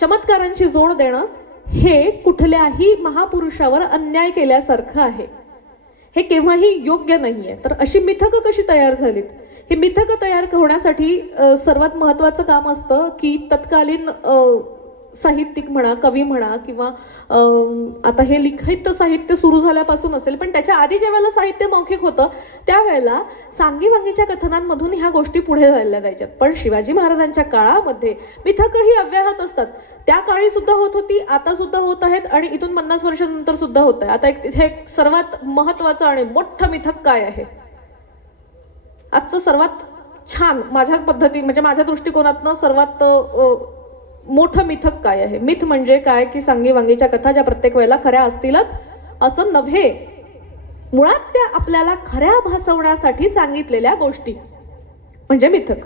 चमत्कारांची जोड देणं हे कुठल्याही महापुरुषावर अन्याय केल्यासारखं आहे. हे केव्हाही योग्य नाहीये. तर अशी मिथकं कशी तयार झालीत? ही मिथकं तयार होण्यासाठी सर्वात महत्वाचं काम असतं की तत्कालीन साहित्यिक म्हणा, कवी म्हणा किंवा आता हे लिखित साहित्य सुरू झाल्यापासून असेल, पण त्याच्या आधी ज्या वेळेला साहित्य मौखिक होतं त्यावेळेला सांगीवांगीच्या कथनांमधून ह्या गोष्टी पुढे झाल्या जायच्यात. पण शिवाजी महाराजांच्या काळामध्ये मिथकही अव्याहत असतात. त्या काळी सुद्धा होत होती, आता सुद्धा होत आहेत आणि इथून 50 वर्षांनंतर सुद्धा होत आहे. आता हे सर्वात महत्वाचं आणि मोठं मिथक काय आहे? आजचं सर्वात छान माझ्या पद्धती म्हणजे माझ्या दृष्टिकोनातनं सर्वात मोठं मिथक काय आहे? मिथ म्हणजे काय की सांगीवांगीच्या कथा ज्या प्रत्येक वेळेला खऱ्या असतीलच असं नव्हे, मुळात त्या आपल्याला खऱ्या भासवण्यासाठी सांगितलेल्या गोष्टी म्हणजे मिथक.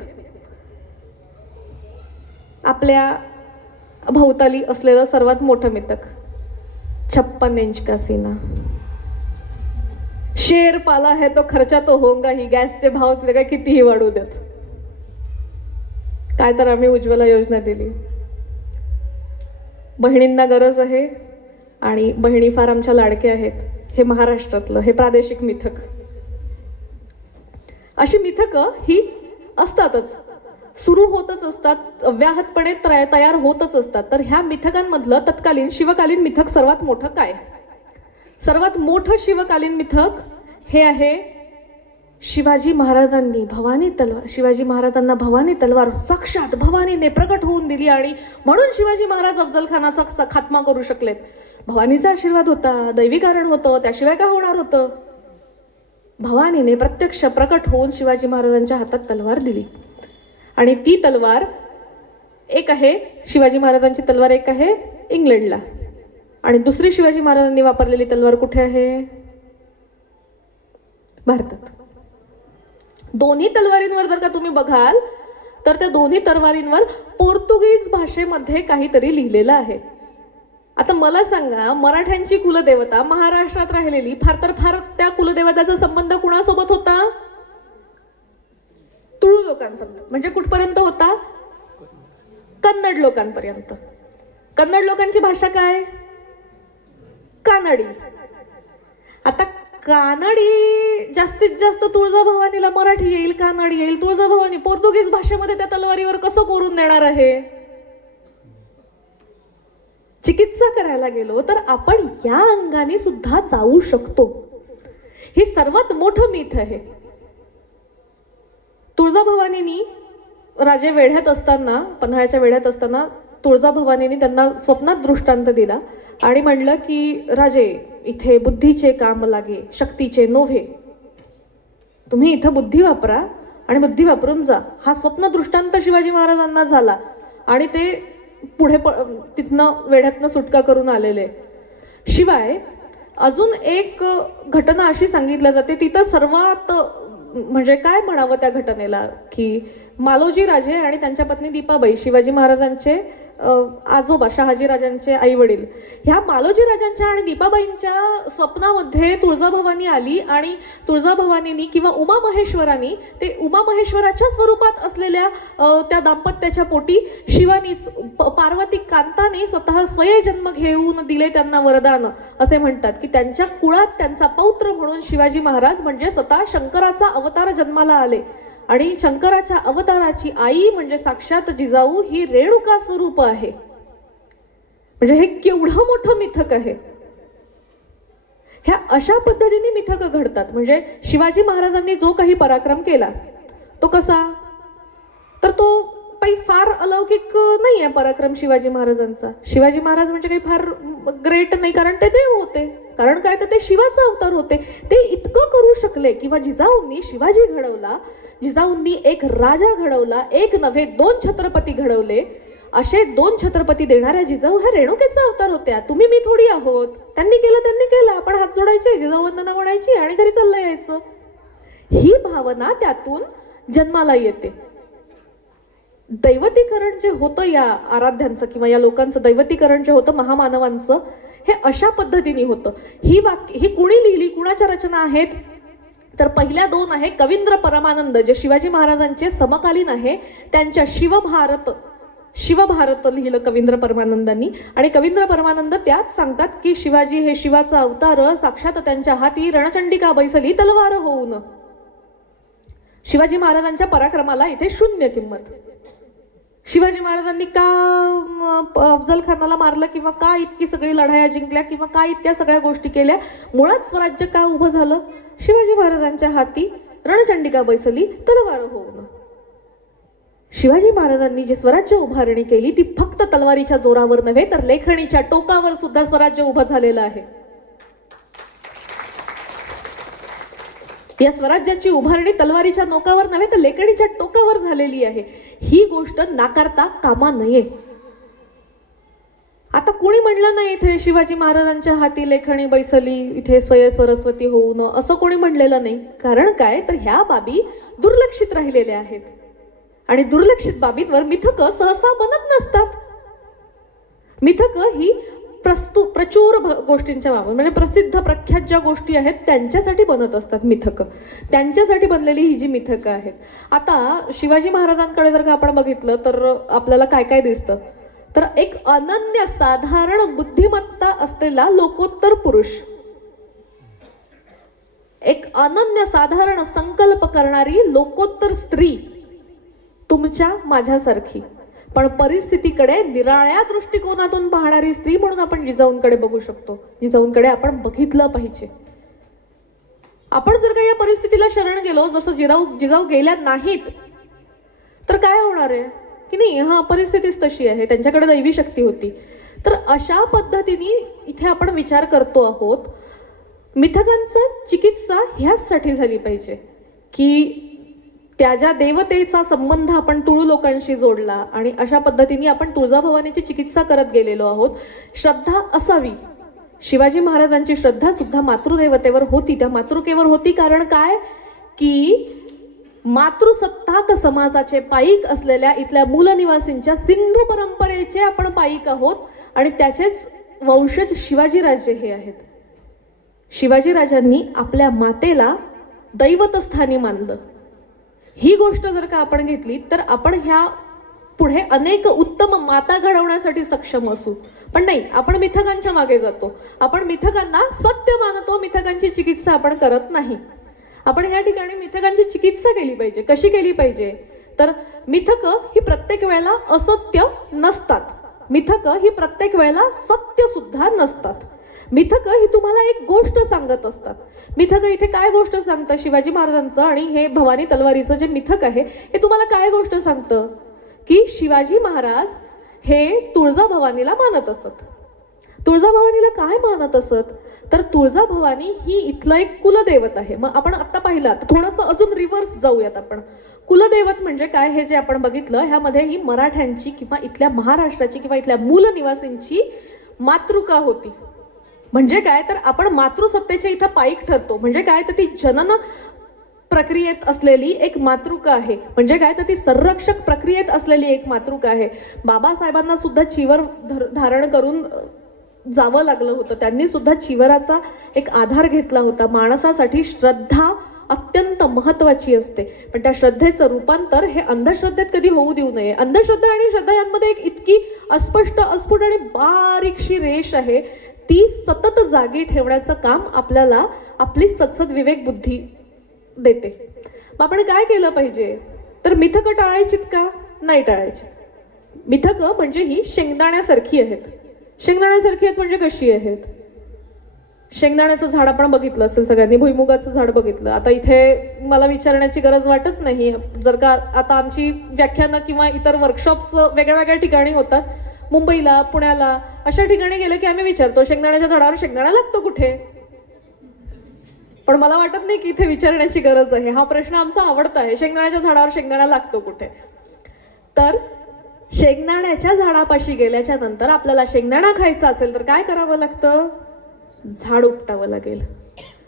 आपल्या भोवताली असलेलं सर्वात मोठं मिथक 56 इंच का सीना, शेर पाला है तो खर्चा तो होगा ही, गॅसचे भाव काय कितीही वाढू देत. काय तर आम्ही उज्ज्वला योजना दिली. बहिणींना गरज आहे आणि बहिणी फार आमच्या लाडक्या आहेत, हे महाराष्ट्रातलं हे प्रादेशिक मिथक. अशी मिथकं ही असतातच, सुरू होतच असतात, अव्याहतपणे तयार होतच असतात. तर ह्या मिथकांमधलं तत्कालीन शिवकालीन मिथक सर्वात मोठं काय? सर्वात मोठं शिवकालीन मिथक हे आहे शिवाजी महाराजांनी भवानी तलवार, शिवाजी महाराजांना भवानी तलवार साक्षात भवानीने प्रकट होऊन दिली आणि म्हणून शिवाजी महाराज अफजल खानाचा खात्मा करू शकलेत. भवानीचा आशीर्वाद होता, दैवी कारण होतं, त्याशिवाय काय होणार होतं? भवानीने प्रत्यक्ष प्रकट होऊन शिवाजी महाराजांच्या हातात तलवार दिली. आणि ती तलवार एक आहे, शिवाजी महाराजांची तलवार एक आहे इंग्लंडला, आणि दुसरी शिवाजी महाराजांनी वापरलेली तलवार कुठे आहे? भारतात. दोन्ही तलवारींवर जर का तुम्ही बघाल तर त्या दोन्ही तलवारींवर पोर्तुगीज भाषेमध्ये काहीतरी लिहिलेलं आहे. आता मला सांगा, मराठ्यांची कुलदेवता महाराष्ट्रात राहिलेली, फार तर फार त्या कुलदेवताचा संबंध कुणासोबत होता? तुळू लोकांपर्यंत. म्हणजे कुठपर्यंत होता? कन्नड लोकांपर्यंत. कन्नड लोकांची भाषा काय? कानडी. आता कानडी जास्तीत जास्त तुळजाभवानीला मराठी येईल, कानडी येईल. तुळजाभवानी पोर्तुगीज भाषेमध्ये त्या तलवारीवर कसं कोरून देणार आहे? चिकित्सा करायला गेलो तर आपण या अंगाने सुद्धा जाऊ शकतो. हे सर्वात मोठं मिथ आहे. तुळजाभवानीनी राजे वेढ्यात असताना, पन्हाळ्याच्या वेढ्यात असताना तुळजाभवानीनी त्यांना स्वप्नात दृष्टांत दिला आणि म्हणलं की राजे, इथे बुद्धीचे काम लागे, शक्तीचे नोव्हे. तुम्ही इथं बुद्धी वापरा आणि बुद्धी वापरून जा. हा स्वप्न दृष्टांत शिवाजी महाराजांना झाला आणि ते पुढे तिथनं वेढ्यातनं सुटका करून आलेले. शिवाय अजून एक घटना अशी सांगितली जाते, तिथं सर्वात म्हणजे काय म्हणावं त्या घटनेला, की मालोजी राजे आणि त्यांच्या पत्नी दीपाबाई, शिवाजी महाराजांचे आजोबा, शहाजीराजांचे आई वडील, ह्या मालोजी राजांच्या आणि दीपाबाईंच्या स्वप्नामध्ये तुळजाभवानी आली आणि तुळजाभवानीनी किंवा उमा महेश्वरांनी, ते उमा महेश्वराच्या स्वरूपात असलेल्या त्या दाम्पत्याच्या पोटी शिवानी, पार्वती कांताने स्वतः स्वये जन्म घेऊन दिले त्यांना वरदान. असे म्हणतात की त्यांच्या कुळात त्यांचा पौत्र म्हणून शिवाजी महाराज म्हणजे स्वतः शंकराचा अवतार जन्माला आले. आणि शंकराच्या अवताराची आई म्हणजे साक्षात जिजाऊ ही रेणुका स्वरूप आहे. म्हणजे हे केवढं मोठं मिथक आहे. ह्या अशा पद्धतीने मिथक घडतात. म्हणजे शिवाजी महाराजांनी जो काही पराक्रम केला तो कसा, तर तो काही फार अलौकिक नाही आहे पराक्रम शिवाजी महाराजांचा. शिवाजी महाराज म्हणजे काही फार ग्रेट नाही, कारण ते देव होते. कारण काय, तर ते शिवाचा अवतार होते. ते इतकं करू शकले किंवा जिजाऊंनी शिवाजी घडवला, जिजाऊंनी एक राजा घडवला, एक नव्हे दोन छत्रपती घडवले. असे दोन छत्रपती देणाऱ्या जिजाऊ ह्या रेणुकेचा अवतार होत्या. तुम्ही मी थोडी आहोत. त्यांनी केलं, आपण हात जोडायचे, जिजाऊ वंदना म्हणायची आणि घरी चाललं यायचं. ही भावना त्यातून जन्माला येते. दैवतीकरण जे होतं या आराध्यांचं किंवा या लोकांचं दैवतीकरण जे होतं महामानवांचं, हे अशा पद्धतीने होतं. ही कुणी लिहिली, कुणाच्या रचना आहेत, तर पहिल्या दोन आहे कवींद्र परमानंद, जे शिवाजी महाराजांचे समकालीन आहे. त्यांच्या शिवभारत लिहिलं कवींद्र परमानंदांनी. आणि कवींद्र परमानंद त्यात सांगतात की शिवाजी हे शिवाचा अवतार, साक्षात त्यांच्या हाती रणचंडिका बैसली तलवार होऊन. शिवाजी महाराजांच्या पराक्रमाला इथे शून्य किंमत. शिवाजी महाराजांनी का अफजल खानाला मारलं किंवा का इतकी सगळी लढाया जिंकल्या किंवा का इतक्या सगळ्या गोष्टी केल्या, मुळात स्वराज्य का उभं झालं? शिवाजी महाराजांच्या हाती रणचंडिका बैसली तलवार होऊन. शिवाजी महाराजांनी जे स्वराज्य उभारणी केली ती फक्त तलवारीच्या जोरावर नव्हे, तर लेखणीच्या टोकावर सुद्धा स्वराज्य उभं झालेलं आहे. या स्वराज्याची उभारणी तलवारीच्या नोकावर नव्हे, तर लेखणीच्या टोकावर झालेली आहे. ही गोष्ट नाकारता कामा नये. आता कोणी म्हणलं नाही इथे शिवाजी महाराजांच्या हाती लेखणी बैसली, इथे स्वय सरस्वती होऊन, असं कोणी म्हणलेलं नाही. कारण काय, तर ह्या बाबी दुर्लक्षित राहिलेल्या आहेत आणि दुर्लक्षित बाबींवर मिथक सहसा बनत नसतात. मिथक ही प्रचूर गोष्टींच्या बाबत, म्हणजे प्रसिद्ध प्रख्यात ज्या गोष्टी आहेत त्यांच्यासाठी बनत असतात मिथक. त्यांच्यासाठी बनलेली ही जी मिथक आहेत. आता शिवाजी महाराजांकडे जर का आपण बघितलं तर आपल्याला काय काय दिसतं, तर एक अनन्य साधारण बुद्धिमत्ता असलेला लोकोत्तर पुरुष, एक अनन्य साधारण संकल्प करणारी लोकोत्तर स्त्री, तुमच्या माझ्यासारखी, पण परिस्थितीकडे निराळ्या दृष्टिकोनातून पाहणारी स्त्री म्हणून आपण जिजाऊंकडे बघू शकतो. जिजाऊंकडे आपण बघितलं पाहिजे. आपण जर का या परिस्थितीला शरण गेलो, जसं जिजाऊ गेल्या नाहीत, तर काय होणार आहे की नाही, हा परिस्थितीच तशी आहे, त्यांच्याकडे दैवी शक्ती होती. तर अशा पद्धतीने इथे आपण विचार करतो आहोत. मिथकांचं चिकित्सा ह्याचसाठी झाली पाहिजे की त्या ज्या देवतेचा संबंध आपण तुळू लोकांशी जोडला आणि अशा पद्धतीने आपण तुळजाभवानीची चिकित्सा करत गेलेलो आहोत. श्रद्धा असावी. शिवाजी महाराजांची श्रद्धा सुद्धा मातृदेवतेवर होती, त्या मातृकेवर होती. कारण काय की मातृसत्ताक समाजाचे पाईक असलेल्या इथल्या मूलनिवासींच्या सिंधू परंपरेचे आपण पाईक आहोत आणि त्याचेच वंशज शिवाजीराजे हे आहेत. शिवाजीराजांनी आपल्या मातेला दैवतस्थानी मानलं. ही गोष्ट जर का आपण घेतली तर आपण ह्या पुढे अनेक उत्तम माता घडवण्यासाठी सक्षम असू. पण नाही, आपण मिथकांच्या मागे जातो. आपण मिथकांना सत्य मानतो, मिथकांची चिकित्सा आपण करत नाही. आपण ह्या ठिकाणी मिथकांची चिकित्सा केली पाहिजे. कशी केली पाहिजे तर मिथक ही प्रत्येक वेळेला असत्य नसतात. मिथक ही प्रत्येक वेळेला सत्य सुद्धा नसतात. मिथक ही तुम्हाला एक गोष्ट सांगत असतात. मिथक इथे काय गोष्ट सांगतं शिवाजी महाराजांचं आणि हे भवानी तलवारीचं जे मिथक आहे हे तुम्हाला काय गोष्ट सांगतं की शिवाजी महाराज हे तुळजाभवानीला मानत असत. तुळजाभवानीला काय मानत असत तर तुळजाभवानी ही इथलं एक कुलदैवत आहे. मग आपण आता पाहिलं, थोडंसं अजून रिव्हर्स जाऊयात आपण. कुलदैवत म्हणजे काय हे जे आपण बघितलं ह्यामध्ये ही मराठ्यांची किंवा इथल्या महाराष्ट्राची किंवा इथल्या मूल निवासींची मातृका होती. म्हणजे काय तर आपण मातृसत्तेच्या इथं पाईक ठरतो. म्हणजे काय तर ती जनन प्रक्रियेत असलेली एक मातृका आहे. म्हणजे काय तर ती संरक्षक प्रक्रियेत असलेली एक मातृका आहे. बाबासाहेबांना सुद्धा चिवर धारण करून जावं लागलं होतं. त्यांनी सुद्धा चिवराचा एक आधार घेतला होता. माणसासाठी श्रद्धा अत्यंत महत्वाची असते, पण त्या श्रद्धेचं रूपांतर हे अंधश्रद्धेत कधी होऊ देऊ नये. अंधश्रद्धा आणि श्रद्धा यांमध्ये एक इतकी अस्पष्ट अस्फुट आणि बारीकशी रेष आहे, ती सतत जागी ठेवण्याचं काम आपल्याला आपली सत्सद विवेक बुद्धी देते. मग आपण काय केलं पाहिजे तर मिथक टाळायचीत का? नाही टाळायची. मिथक म्हणजे ही शेंगदाण्यासारखी आहेत. शेंगदाण्यासारखी आहेत म्हणजे कशी आहेत? शेंगदाण्याचं झाड आपण बघितलं असेल सगळ्यांनी, भुईमुगाचं झाड बघितलं. आता इथे मला विचारण्याची गरज वाटत नाही. जर का आता आमची व्याख्यानं किंवा इतर वर्कशॉप्स वेगळ्या वेगळ्या ठिकाणी होतात, मुंबईला, पुण्याला, अशा ठिकाणी गेले की आम्ही विचारतो शेंगदाण्याच्या झाडावर शेंगदाणा लागतो कुठे? पण मला वाटत नाही की इथे विचारण्याची गरज आहे. हा प्रश्न आमचा आवडता आहे, शेंगदाण्याच्या झाडावर शेंगदाणा लागतो कुठे? तर शेंगदाण्याच्या झाडापाशी गेल्याच्या नंतर आपल्याला शेंगदाणा खायचा असेल तर काय करावं लागतं? झाड उपटावं लागेल.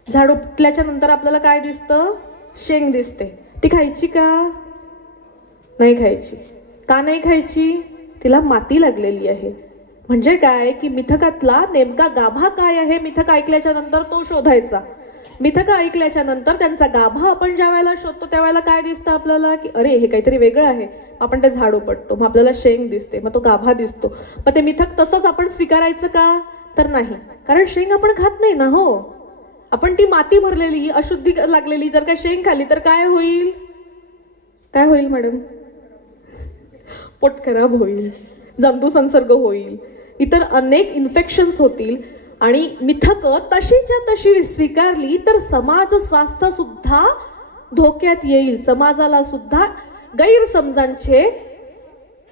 झाड उपटल्याच्या नंतर आपल्याला काय दिसतं? शेंग दिसते. ती खायची का? नाही खायची. का नाही खायची? तिला माती लागलेली आहे. म्हणजे काय की मिथकातला नेमका गाभा काय आहे मिथक ऐकल्याच्या नंतर तो शोधायचा. मिथक ऐकल्याच्या नंतर त्यांचा गाभा आपण ज्या वेळेला शोधतो त्यावेळेला काय दिसतं आपल्याला की अरे हे काहीतरी वेगळं आहे. आपण ते झाड उपटतो, मग आपल्याला शेंग दिसते, मग तो गाभा दिसतो. मग ते मिथक तसंच आपण स्वीकारायचं का? तर नाही, कारण शेंग आपण खात नाही ना. हो, आपण ती माती भरलेली अशुद्धी लागलेली जर का शेंग खाली तर काय होईल? काय होईल मॅडम? पोट खराब होईल, जंतू संसर्ग होईल, इतर अनेक इन्फेक्शन्स होतील. आणि मिथक तशीच्या तशी स्वीकारली तर समाज स्वास्थ्य सुद्धा धोक्यात येईल. समाजाला सुद्धा गैरसमजांचे,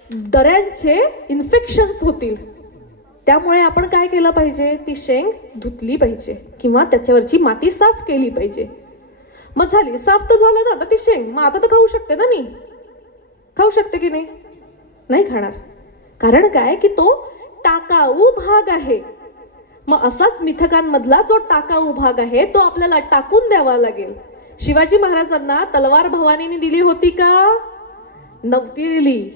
दऱ्यांचे इन्फेक्शन्स होतील. त्यामुळे आपण काय केलं पाहिजे? ती शेंग धुतली पाहिजे किंवा त्याच्यावरची माती साफ केली पाहिजे. मग झाली, साफ तर झालं ना आता ती शेंग. मग आता तर खाऊ शकते ना मी? खाऊ शकते की नाही? नाही खाणार. कारण काय की तो टाकाऊ भाग आहे. मग असाच मिथकांमधला जो टाकाऊ भाग आहे तो आपल्याला टाकून द्यावा लागेल. शिवाजी महाराजांना तलवार भवानीने दिली होती का? नव्हती दिली.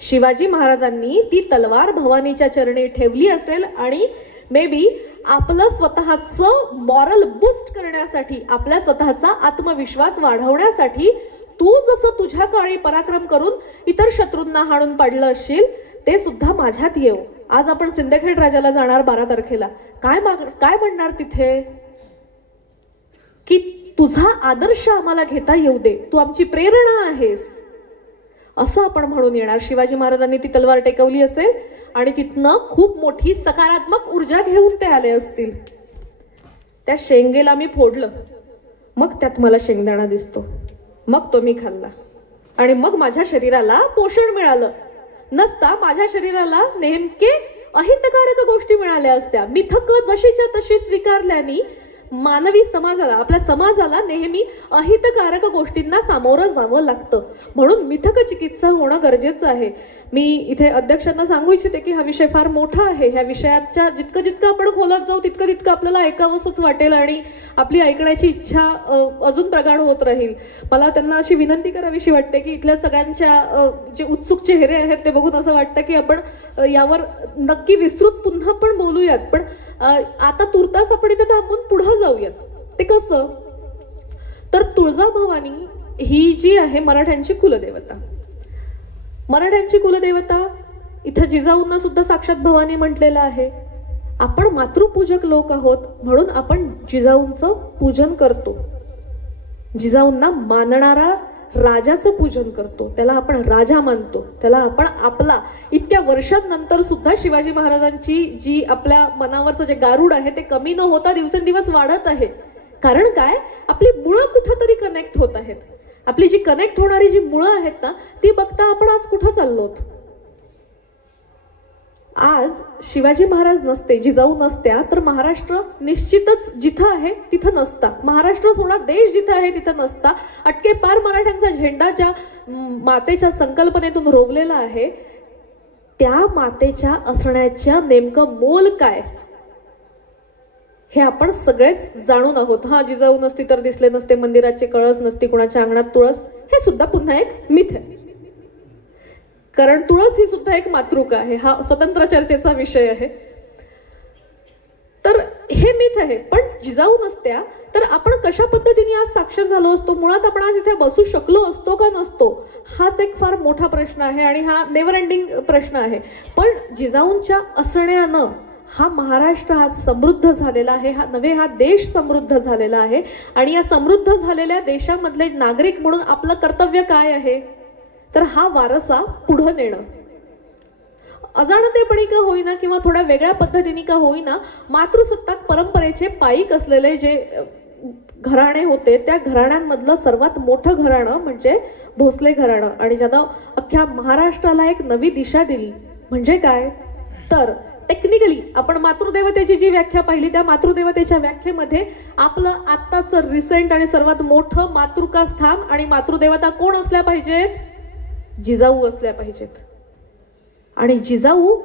शिवाजी महाराजांनी ती तलवार भवानीच्या चरणी ठेवली असेल आणि मे बी आपलं स्वतःचं मॉरल बूस्ट करण्यासाठी, आपल्या स्वतःचा आत्मविश्वास वाढवण्यासाठी तू जसं तुझ्या काळी पराक्रम करून इतर शत्रूंना हाणून पाडलं असशील ते सुद्धा माझ्यात येऊ. आज आपण सिंदखेड राजाला जाणार 12 तारखेला. काय म्हणणार तिथे? की तुझा आदर्श आम्हाला घेता येऊ दे, तू आमची प्रेरणा आहेस, असं आपण म्हणून येणार. शिवाजी महाराजांनी ती तलवार टेकवली असेल आणि तिथनं खूप मोठी सकारात्मक ऊर्जा घेऊन ते आले असतील. त्या शेंगेला मी फोडलं, मग त्यात मला शेंगदाणा दिसतो, मग तो मी खाल्ला आणि मग माझ्या शरीराला पोषण मिळालं. नसता माझ्या शरीराला नेमके अहितकारक गोष्टी मिळाल्या असत्या. मिथक जशीच्या तशी स्वीकारल्याने मानवी समाजाला, आपल्या समाजाला नेहमी अहितकारक गोष्टींना सामोरं जावं लागतं. म्हणून मिथक चिकित्सा होणं गरजेचं आहे. मी इथे अध्यक्षांना सांगू इच्छिते की हा विषय फार मोठा आहे. ह्या विषयाच्या जितकं जितकं आपण खोलात जाऊ तितकं तितकं आपल्याला ऐकावंसंच वाटेल आणि आपली ऐकण्याची इच्छा अजून प्रगाढ होत राहील. मला त्यांना अशी विनंती करावीशी वाटते की इथल्या सगळ्यांच्या जे उत्सुक चेहरे आहेत ते बघून असं वाटतं की आपण यावर नक्की विस्तृत पुन्हा पण बोलूयात. पण आता तुर्तास आपण इथे थांबून पुढे जाऊयात. ते कसं, तर तुळजाभवानी ही जी आहे मराठ्यांची कुलदेवता. मराठ्यांची कुलदेवता, इथं जिजाऊंना सुद्धा साक्षात भवानी म्हटलेलं आहे. आपण मातृपूजक लोक आहोत म्हणून आपण जिजाऊंचं पूजन करतो. जिजाऊंना मानणारा राजाचं पूजन करतो, त्याला आपण राजा मानतो, त्याला आपण आपला. इतक्या वर्षांनंतर सुद्धा शिवाजी महाराजांची जी आपल्या मनावरचं जे गारुड आहे ते कमी न होता दिवसेंदिवस वाढत आहे. कारण काय, आपली मुळं कुठंतरी कनेक्ट होत आहेत. आपली जी कनेक्ट होणारी जी मुळं आहेत ना ती बघता आपण आज कुठं चाललोत. आज शिवाजी महाराज नसते, जिजाऊ नसत्या तर महाराष्ट्र निश्चितच जिथं आहे तिथं नसता. महाराष्ट्र सोडा देश जिथं आहे तिथं नसता. अटके पार मराठ्यांचा झेंडा ज्या मातेच्या संकल्पनेतून रोवलेला आहे त्या मातेच्या असण्याच्या नेमकं मोल काय हे आपण सगळेच जाणून आहोत. हा, जिजाऊ नसती तर दिसले नसते मंदिराचे कळस, नसती कुणाच्या अंगणात तुळस, हे सुद्धा पुन्हा एक मिथ आहे. कारण तुळस ही सुद्धा एक मातृका आहे. हा स्वतंत्र चर्चेचा विषय आहे. तर हे मिथ आहे. पण जिजाऊ नसत्या तर आपण कशा पद्धतीने आज साक्षर झालो असतो, मुळात आपण आज इथे बसू शकलो असतो का नसतो, हाच एक फार मोठा प्रश्न आहे आणि हा नेव्हर एंडिंग प्रश्न आहे. पण जिजाऊंच्या असण्यानं हा महाराष्ट्र आज समृद्ध झालेला आहे, हा देश समृद्ध झालेला आहे. आणि या समृद्ध झालेल्या देशामधले नागरिक म्हणून आपलं कर्तव्य काय आहे, तर हा वारसा पुढे नेणं. अजाणतेपणी का होईना किंवा थोड्या वेगळ्या पद्धतीने का होईना मातृसत्ताक परंपरेचे पायीक असलेले जे घराणे होते त्या घराण्यांमधलं सर्वात मोठं घराणं म्हणजे भोसले घराणं. आणि ज्यानं अख्ख्या महाराष्ट्राला एक नवी दिशा दिली. म्हणजे काय, तर टेक्निकली आपण मातृदेवतेची जी व्याख्या पाहिली त्या मातृदेवतेच्या व्याख्येमध्ये आपलं आत्ताचं रिसेंट आणि सर्वात मोठं मातृका स्थान आणि मातृदेवता कोण असल्या पाहिजेत, जिजाऊ असल्या पाहिजेत. आणि जिजाऊ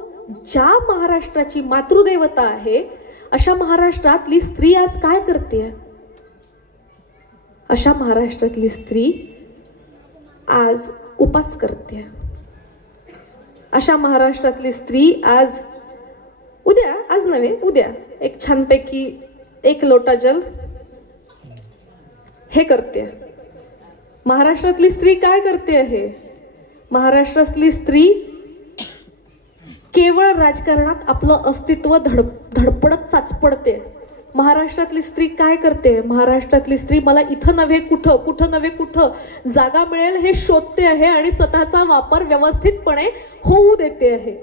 ज्या महाराष्ट्राची मातृदेवता आहे अशा महाराष्ट्रातली स्त्री आज काय करते, अशा महाराष्ट्रातली स्त्री आज उपास करते. अशा महाराष्ट्रातली स्त्री आज उद्या एक छानपैकी एक लोटा जल हे करते. महाराष्ट्रातली स्त्री काय करते आहे, महाराष्ट्रातली स्त्री केवळ राजकारणात आपलं अस्तित्व धडपडत चाचपडते. महाराष्ट्रातली स्त्री काय करते, महाराष्ट्रातली स्त्री मला इथं नव्हे कुठं नव्हे कुठं जागा मिळेल हे शोधते आहे आणि स्वतःचा वापर व्यवस्थितपणे होऊ देते आहे.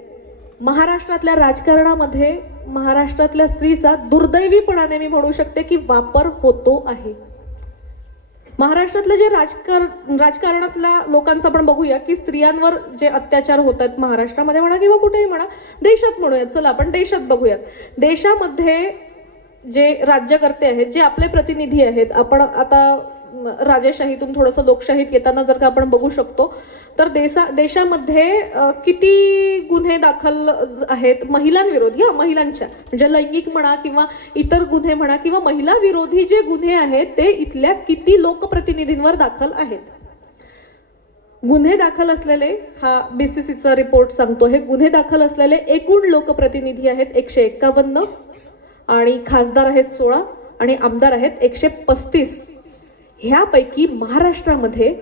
महाराष्ट्रातल्या राजकारणामध्ये महाराष्ट्रातल्या स्त्रीचा दुर्दैवीपणाने मी म्हणू शकते की वापर होतो आहे. महाराष्ट्रातलं जे राजकारणातल्या लोकांचं आपण बघूया की स्त्रियांवर जे अत्याचार होतात महाराष्ट्रामध्ये म्हणा किंवा कुठेही म्हणा, देशात म्हणूयात, चला आपण देशात बघूयात. देशामध्ये जे राज्यकर्ते आहेत, जे आपले प्रतिनिधी आहेत, आपण आता राजेशाहीतून थोडंसं लोकशाहीत येताना जर का आपण बघू शकतो तर देशामध्ये किती गुन्हे दाखल आहेत महिलांविरोधी, महिलांच्या म्हणजे लैंगिक म्हणा किंवा इतर गुन्हे म्हणा किंवा महिला विरोधी जे गुन्हे आहेत ते इथल्या किती लोकप्रतिनिधींवर दाखल आहेत. गुन्हे दाखल असलेले, हा बीसीसीचा रिपोर्ट सांगतो, हे गुन्हे दाखल असलेले एकूण लोकप्रतिनिधी आहेत 151 आणि खासदार आहेत 16 आणि आमदार आहेत 135. ह्यापैकी महाराष्ट्रामध्ये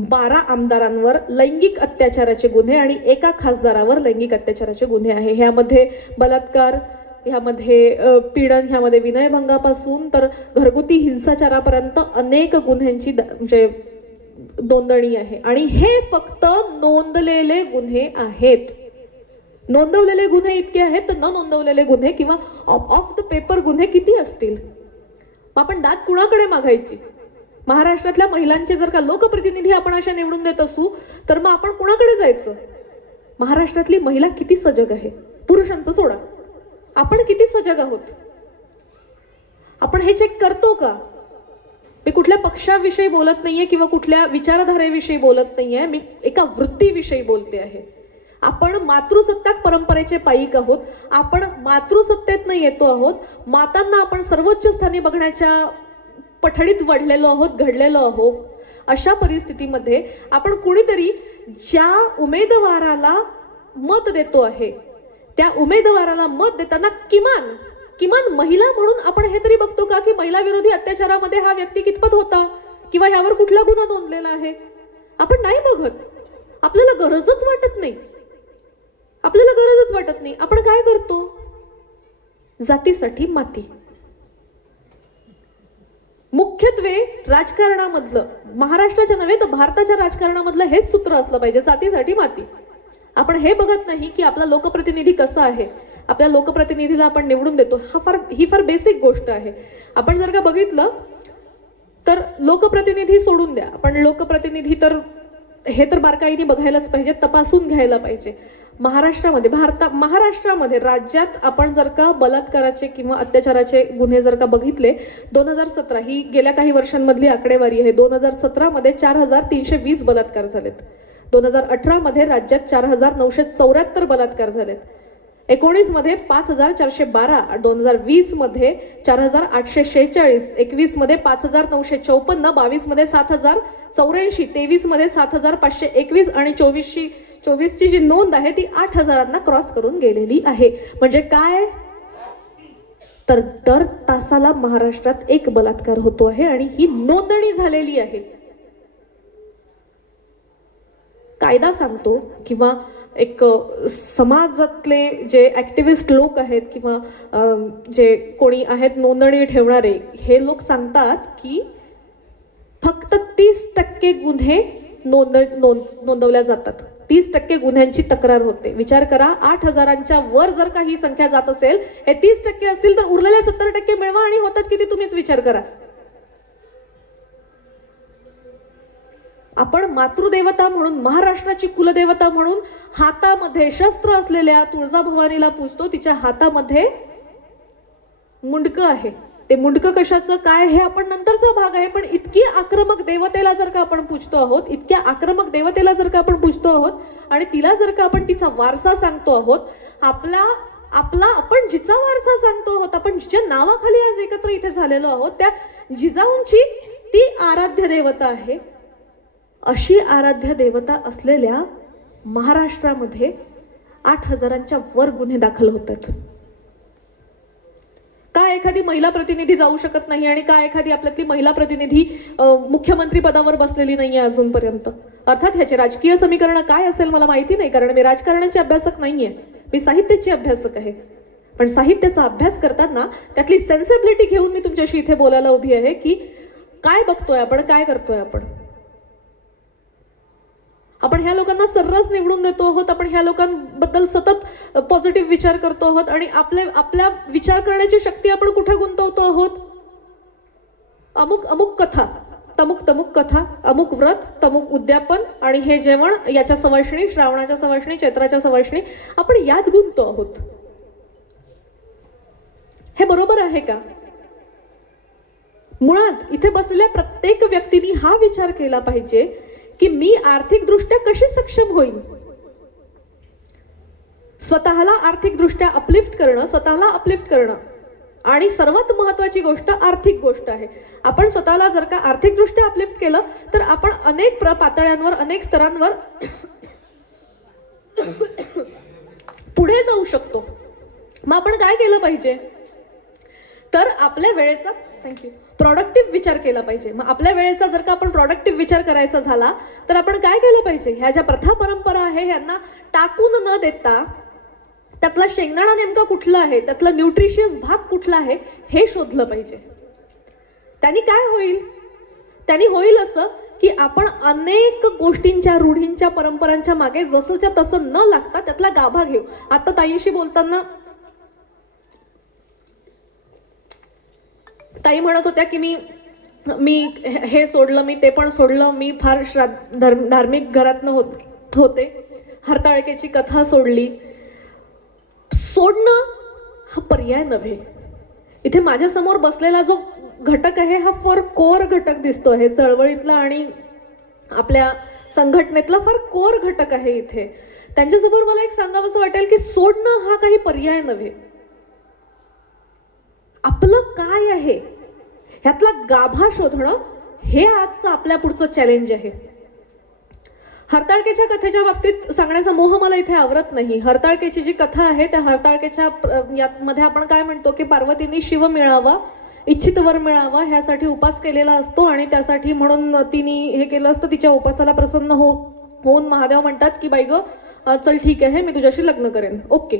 12 आमदारांवर लैंगिक अत्याचाराचे गुन्हे आणि एका खासदारावर लैंगिक अत्याचाराचे गुन्हे आहे. ह्यामध्ये बलात्कार, ह्यामध्ये पीडन, ह्यामध्ये विनयभंगापासून तर घरगुती हिंसाचारापर्यंत अनेक गुन्ह्यांची म्हणजे नोंदणी आहे. आणि हे फक्त नोंदलेले गुन्हे आहेत. नोंदवलेले गुन्हे इतके आहेत तर न नोंदवलेले गुन्हे किंवा ऑफ द पेपर गुन्हे किती असतील. आपण दाद कुणाकडे मागायची. महाराष्ट्रातल्या महिलांचे जर का लोकप्रतिनिधी आपण अशा निवडून देत असू तर मग आपण कुणाकडे जायचं. महाराष्ट्रातली महिला किती सजग आहे, पुरुषांचं सोडा, आपण किती सजग आहोत. आपण हे चेक करतो का? मी कुठल्या पक्षाविषयी बोलत नाहीये किंवा कुठल्या विचारधारेविषयी बोलत नाहीये, मी एका वृत्तीविषयी बोलते आहे. आपण मातृसत्ताक परंपरेचे पाईक आहोत. आपण मातृसत्तेतनं येतो आहोत. मातांना आपण सर्वोच्च स्थानी बघण्याच्या पठडीत वाढलेलो आहोत, घडलेलो आहोत. अशा परिस्थितीमध्ये आपण कुणीतरी ज्या उमेदवाराला मत देतो आहे त्या उमेदवाराला मत देताना किमान महिला म्हणून आपण हे तरी बघतो का की महिला विरोधी अत्याचारामध्ये हा व्यक्ती कितपत होता किंवा ह्यावर कुठला गुन्हा नोंदलेला आहे? आपण नाही बघत. आपल्याला गरजच वाटत नाही. आपण काय करतो? जातीसाठी माती. मुख्यत्वे राजकारणामधलं, महाराष्ट्राच्या नव्हे तर भारताच्या राजकारणामधलं हेच सूत्र असलं पाहिजे, जातीसाठी माती. आपण हे बघत नाही की आपला लोकप्रतिनिधी कसा आहे. आपल्या लोकप्रतिनिधीला आपण निवडून देतो, ही फार बेसिक गोष्ट आहे. आपण जर का बघितलं तर लोकप्रतिनिधी सोडून द्या, आपण लोकप्रतिनिधी तर हे तर बारकाईने बघायलाच पाहिजे, तपासून घ्यायला पाहिजे. महाराष्ट्रामध्ये राज्यात आपण जर का बलात्काराचे किंवा अत्याचाराचे गुन्हे जर का बघितले, 2017 ही गेल्या काही वर्षांमधली आकडेवारी आहे. 2017 मध्ये 4320 बलात्कार झालेत. 2018 मध्ये राज्यात 4974 बलात्कार झालेत. 19 मध्ये 5412, 2020 मध्ये 4846, 21 मध्ये 5954, 22 मध्ये 7084, 23 मध्ये 7521 आणि 24 ची जी नोंद आहे ती 8000 क्रॉस करून गेलेली आहे. म्हणजे काय तर दर तासाला महाराष्ट्रात एक बलात्कार होतो आहे आणि ही नोंदणी झालेली आहे. कायदा सांगतो किंवा एक समाजातले जे ऍक्टिव्हिस्ट लोक आहेत किंवा जे कोणी आहेत नोंदणी ठेवणारे, हे लोक सांगतात की फक्त 30% गुन्हे नोंदवल्या जातात. 30% गुन्ह्यांची तक्रार होते. विचार करा, 8000च्या वर जर का ही संख्या जात असेल, हे 30% असतील तर उरलेले 70% मिळवा आणि होतात किती तुम्हीच विचार करा. आपण मातृदेवता म्हणून, महाराष्ट्राची कुलदेवता म्हणून हातामध्ये शस्त्र असलेल्या तुळजाभवानीला पूजतो. तिच्या हातामध्ये मुंडकं आहे. ते मुंडकं कशाचं काय हे आपण नंतरचा भाग आहे. पण इतकी आक्रमक देवतेला जर का आपण पूजतो आहोत, इतक्या आक्रमक देवतेला जर का आपण पूजतो आहोत आणि तिला जर का आपण तिचा वारसा सांगतो आहोत, आपण जिचा वारसा सांगतो आहोत, आपण जिच्या नावाखाली आज एकत्र इथे झालेलो आहोत, त्या जिजाऊंची ती आराध्य देवता आहे. अशी आराध्य देवता असलेल्या महाराष्ट्रामध्ये 8000च्या वर गुन्हे दाखल होतात. का एखादी महिला प्रतिनिधी जाऊ शकत नाही आणि का एखादी आपल्यातली महिला प्रतिनिधी मुख्यमंत्री पदावर बसलेली नाहीये अजूनपर्यंत? अर्थात ह्याचे राजकीय समीकरण काय असेल मला माहिती नाही, कारण मी राजकारणाचे अभ्यासक नाहीये, मी साहित्याची अभ्यासक आहे. पण साहित्याचा अभ्यास करताना त्यातली सेन्सिबिलिटी घेऊन मी तुमच्याशी इथे बोलायला उभी आहे की काय बघतोय आपण, काय करतोय आपण ह्या लोकांना सर्रास निवडून देतो आहोत. आपण ह्या लोकांबद्दल सतत पॉझिटिव्ह विचार करतो आहोत आणि आपल्या विचार करण्याची शक्ती आपण कुठे गुंतवतो आहोत? अमुक कथा, तमुक कथा, अमुक व्रत, तमुक उद्यापन आणि हे जेवण, याच्या सवाष्णी, श्रावणाच्या सवाष्णी, चैत्राच्या सवाष्णी, आपण यात गुंततो आहोत. हे बरोबर आहे का? मुळात इथे बसलेल्या प्रत्येक व्यक्तीने हा विचार केला पाहिजे की मी आर्थिकदृष्ट्या कशी सक्षम होईल. स्वतःला आर्थिकदृष्ट्या अपलिफ्ट करणं आणि सर्वात महत्वाची गोष्ट आर्थिक गोष्ट आहे. आपण स्वतःला जर का आर्थिकदृष्ट्या अपलिफ्ट केलं तर आपण अनेक पातळ्यांवर, अनेक स्तरांवर पुढे जाऊ शकतो. मग आपण काय केलं पाहिजे तर आपल्या वेळेचा प्रोडक्टिव्ह विचार केला पाहिजे. मग आपल्या वेळेचा जर का आपण प्रोडक्टिव्ह विचार करायचा झाला तर आपण काय केलं पाहिजे? ह्या ज्या प्रथा परंपरा आहे ह्यांना टाकून न देता त्यातला शेंगदाणा नेमका कुठला आहे, त्यातला न्यूट्रिशियस भाग कुठला आहे हे शोधलं पाहिजे. त्यांनी काय होईल? त्यांनी होईल असं की आपण अनेक गोष्टींच्या, रूढींच्या, परंपरांच्या मागे जसंच्या तसं न लागता त्यातला गाभा घेऊ. आता ताईंशी बोलताना ताई म्हणत होत्या की मी हे सोडलं, मी ते पण सोडलं, मी फार धार्मिक घरातनं होते, हरताळकेची कथा सोडली. सोडणं हा पर्याय नव्हे. इथे माझ्या समोर बसलेला जो घटक आहे हा फार कोर घटक दिसतो आहे, चळवळीतला आणि आपल्या संघटनेतला फार कोर घटक आहे इथे. त्यांच्यासमोर मला एक सांगावंसं वाटेल की सोडणं हा काही पर्याय नव्हे. आपलं काय आहे ह्यातला गाभा शोधणं हे आजचं आपल्या पुढचं चॅलेंज आहे. हरताळकेच्या कथेच्या बाबतीत सांगण्याचा मोह मला इथे आवरत नाही. हरताळकेची जी कथा आहे त्या हरताळकेच्या मध्ये आपण काय म्हणतो की पार्वतीने शिव मिळावा, इच्छित वर मिळावा ह्यासाठी उपास केलेला असतो आणि त्यासाठी म्हणून तिने हे केलं असतं. तिच्या उपासाला प्रसन्न होऊन महादेव म्हणतात की बाई ग चल ठीक आहे मी तुझ्याशी लग्न करेन. ओके,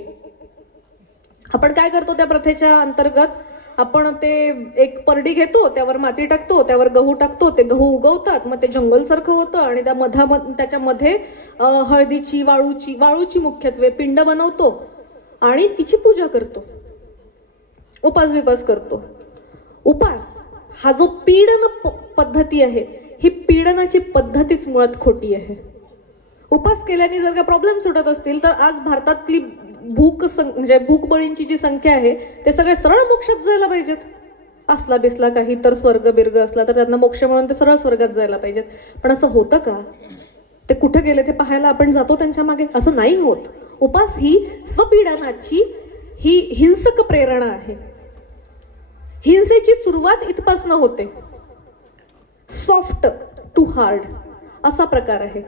आपण काय करतो त्या प्रथेच्या अंतर्गत आपण ते एक परडी घेतो, त्यावर माती टाकतो, त्यावर गहू टाकतो, ते गहू उगवतात, मग ते जंगल सारखं होतं आणि त्याच्यामध्ये हळदीची वाळूची मुख्यत्वे पिंड बनवतो आणि तिची पूजा करतो, उपास विपास करतो. उपास हा जो पीडन पद्धती आहे ही पीडनाची पद्धतीच मुळात खोटी आहे. उपास केल्याने जर का प्रॉब्लेम सुटत असतील तर आज भारतातली म्हणजे भूकबळींची जी संख्या आहे ते सगळे सरळ मोक्षात जायला पाहिजेत. असला बिसला काही तर स्वर्ग बिर्ग असला तर त्यांना मोक्ष म्हणून ते सरळ स्वर्गात जायला पाहिजेत. पण असं होतं का? ते कुठे गेले ते पाहायला आपण जातो त्यांच्या मागे? असं नाही होत. उपास ही स्वपीडनाची ही हिंसक प्रेरणा आहे. हिंसेची सुरुवात इथपासून होते. सॉफ्ट टू हार्ड असा प्रकार आहे.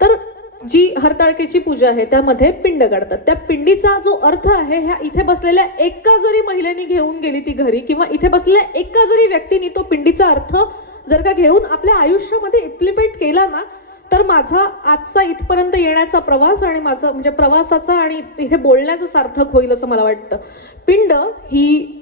तर जी हरताळकेची पूजा आहे त्यामध्ये पिंड काढतात. त्या पिंडीचा जो अर्थ आहे ह्या इथे बसलेल्या एका जरी महिलेने घेऊन गेली ती घरी किंवा इथे बसलेल्या एका जरी व्यक्तीने तो पिंडीचा अर्थ जर का घेऊन आपल्या आयुष्यामध्ये इम्प्लिमेंट केला ना तर माझा आजचा इथपर्यंत येण्याचा प्रवास आणि माझा म्हणजे प्रवासाचा आणि इथे बोलण्याचं सार्थक होईल असं मला वाटतं. पिंड ही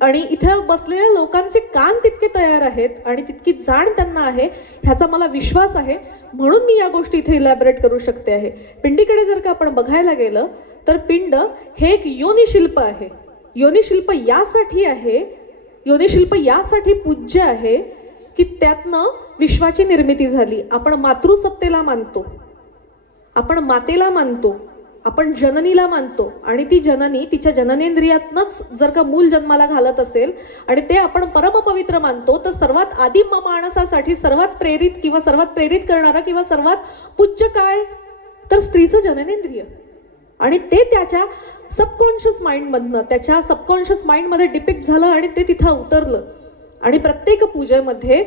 आणि इथं बसलेल्या लोकांचे कान तितके तयार आहेत आणि तितकी जाण त्यांना आहे ह्याचा मला विश्वास आहे. म्हणून मी या गोष्टी इथे इलॅबरेट करू शकते आहे. पिंडीकडे जर का आपण बघायला गेलं तर पिंड हे एक योनिशिल्प आहे. योनिशिल्प यासाठी आहे, योनिशिल्प यासाठी पूज्य आहे की त्यातनं विश्वाची निर्मिती झाली. आपण मातृसत्तेला मानतो, आपण मातेला मानतो, आपण जननीला मानतो आणि ती जननी तिच्या जननेंद्रियातनच जर का मूल जन्माला घालत असेल आणि ते आपण परमपवित्र मानतो तर सर्वात आधी माणसासाठी सर्वात प्रेरित किंवा सर्वात प्रेरित करणारा किंवा सर्वात पूज्य काय तर स्त्रीचं जननेंद्रिय. आणि ते त्याच्या सबकॉन्शियस माइंडमधनं त्याच्या सबकॉन्शियस माइंडमध्ये डिपिक्ट झालं आणि ते तिथं उतरलं आणि प्रत्येक पूजेमध्ये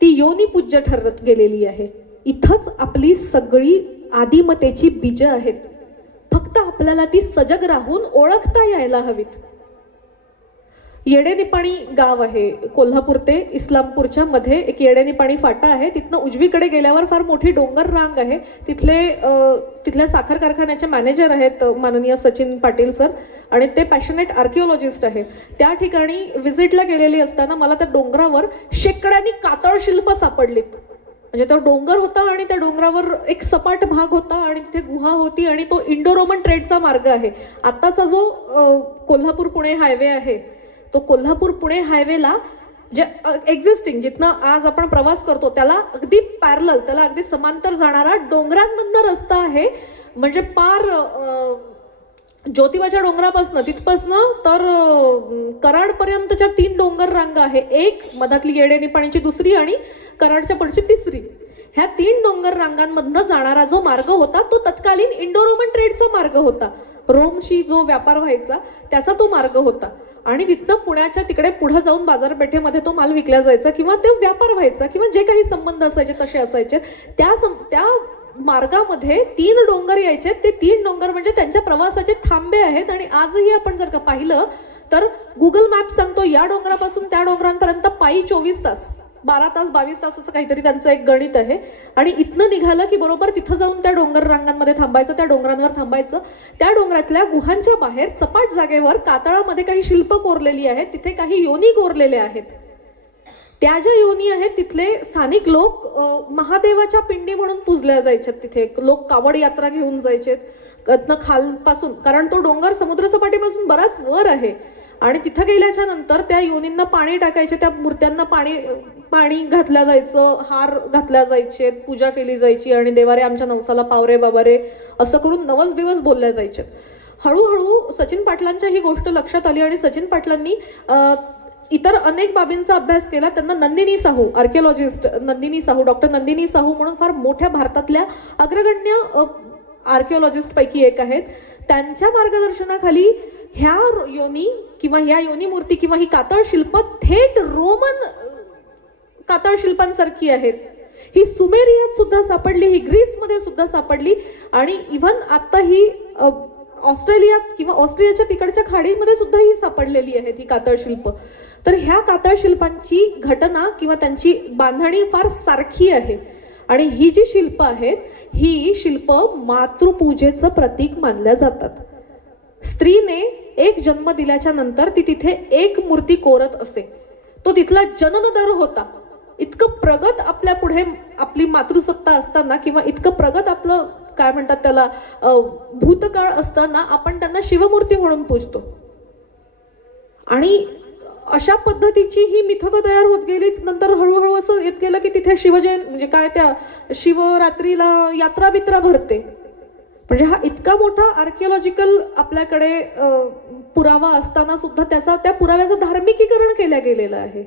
ती योनी पूज्य ठरत गेलेली आहे. इथंच आपली सगळी आदिमतेची बीज आहेत. फक्त आपल्याला ती सजग राहून ओळखता यायला हवीत. येडेनिपाणी गाव आहे कोल्हापूर ते इस्लामपूरच्या मध्ये एक येडेनिपाणी फाटा आहे. तिथनं उजवीकडे गेल्यावर फार मोठी डोंगर रांग आहे. तिथल्या साखर कारखान्याचे मॅनेजर आहेत माननीय सचिन पाटील सर आणि ते पॅशनेट आर्किओलॉजिस्ट आहे. त्या ठिकाणी व्हिजिटला गेलेली असताना मला त्या डोंगरावर शेकड्यांनी कातळ शिल्प सापडलीत. म्हणजे तो डोंगर होता आणि त्या डोंगरावर एक सपाट भाग होता आणि तिथे गुहा होती आणि तो इंडो रोमन ट्रेडचा मार्ग आहे. आताचा जो कोल्हापूर पुणे हायवे आहे तो कोल्हापूर पुणे हायवेला जे एक्झिस्टिंग जिथनं आज आपण प्रवास करतो त्याला अगदी पॅरलल त्याला अगदी समांतर जाणारा डोंगरांमधनं रस्ता आहे. म्हणजे पार ज्योतिबाच्या डोंगरापासनं तिथपासनं तर कराडपर्यंतच्या 3 डोंगर रांगा आहे. एक मधातली येडेनिपाणीची दुसरी आणि कराडच्या पुढची तिसरी. ह्या 3 डोंगर रांगांमधनं जाणारा जो मार्ग होता तो तत्कालीन इंडो रोमन ट्रेडचा मार्ग होता. रोमशी जो व्यापार व्हायचा त्याचा तो मार्ग होता आणि तिथनं पुण्याच्या तिकडे पुढे जाऊन बाजारपेठेमध्ये तो माल विकला जायचा किंवा तो व्यापार व्हायचा किंवा जे काही संबंध असायचे तसे असायचे. त्या मार्गामध्ये 3 डोंगर यायचे. ते 3 डोंगर म्हणजे त्यांच्या प्रवासाचे थांबे आहेत आणि आजही आपण जर का पाहिलं तर गुगल मॅप सांगतो या डोंगरापासून त्या डोंगरांपर्यंत पायी 24 तास 12 तास 22 तास असं काहीतरी त्यांचं एक गणित आहे. आणि इथनं निघालं की बरोबर तिथं जाऊन त्या डोंगर रांगांमध्ये थांबायचं, त्या डोंगरांवर थांबायचं. त्या डोंगरातल्या गुहांच्या बाहेर सपाट जागेवर कातळामध्ये काही शिल्प कोरलेली आहेत. तिथे काही योनी कोरलेल्या आहेत. त्या ज्या योनी आहेत तिथले स्थानिक लोक महादेवाच्या पिंडी म्हणून पूजल्या जायच्यात. तिथे लोक कावड यात्रा घेऊन जायचे खालपासून, कारण तो डोंगर समुद्रसपाटीपासून बराच वर आहे. आणि तिथं गेल्याच्या नंतर त्या योनींना पाणी टाकायचे, त्या मूर्त्यांना पाणी घातल्या जायचं, हार घातल्या जायचे, पूजा केली जायची आणि देवारे आमच्या नवसाला पावरे बाबारे असं करून नवस दिवस बोलल्या जायचे. हळूहळू सचिन पाटलांच्या ही गोष्ट लक्षात आली आणि सचिन पाटलांनी इतर अनेक बाबींचा अभ्यास केला. त्यांना नंदिनी साहू, आर्किओलॉजिस्ट नंदिनी साहू, डॉक्टर नंदिनी साहू म्हणून फार मोठ्या भारतातल्या अग्रगण्य आर्किओलॉजिस्ट पैकी एक आहेत. त्यांच्या मार्गदर्शनाखाली ह्या योनी किंवा ह्या योनी मूर्ती किंवा ही कातळ शिल्प थेट रोमन कातळ शिल्पांसारखी आहेत. ही सुमेरियात सुद्धा सापडली, ही ग्रीसमध्ये सुद्धा सापडली आणि इव्हन आता ही ऑस्ट्रेलियात किंवा ऑस्ट्रेलियाच्या तिकडच्या खाडीमध्ये सुद्धा ही सापडलेली आहेत ही कातळ शिल्प. तर ह्या कातळ शिल्पांची घटना किंवा त्यांची बांधणी फार सारखी आहे आणि ही जी शिल्प आहेत ही शिल्प मातृपूजेचं प्रतीक मानल्या जातात. स्त्रीने एक जन्म दिल्याच्या नंतर ती तिथे एक मूर्ती कोरत असे. तो तिथला जननदर होता. इतकं प्रगत आपल्या पुढे आपली मातृसत्ता असताना किंवा इतकं प्रगत आपलं काय म्हणतात त्याला भूतकाळ असताना आपण त्यांना शिवमूर्ती म्हणून पूजतो. आणि अशा पद्धतीची ही मिथकं तयार होत गेली. नंतर हळूहळू असं येत गेलं की तिथे शिवजयंती म्हणजे काय त्या शिवरात्रीला यात्रा बित्रा भरते. म्हणजे हा इतका मोठा आर्किओलॉजिकल आपल्याकडे पुरावा असताना सुद्धा त्या पुराव्याचं धार्मिकीकरण केलं गेलेलं आहे.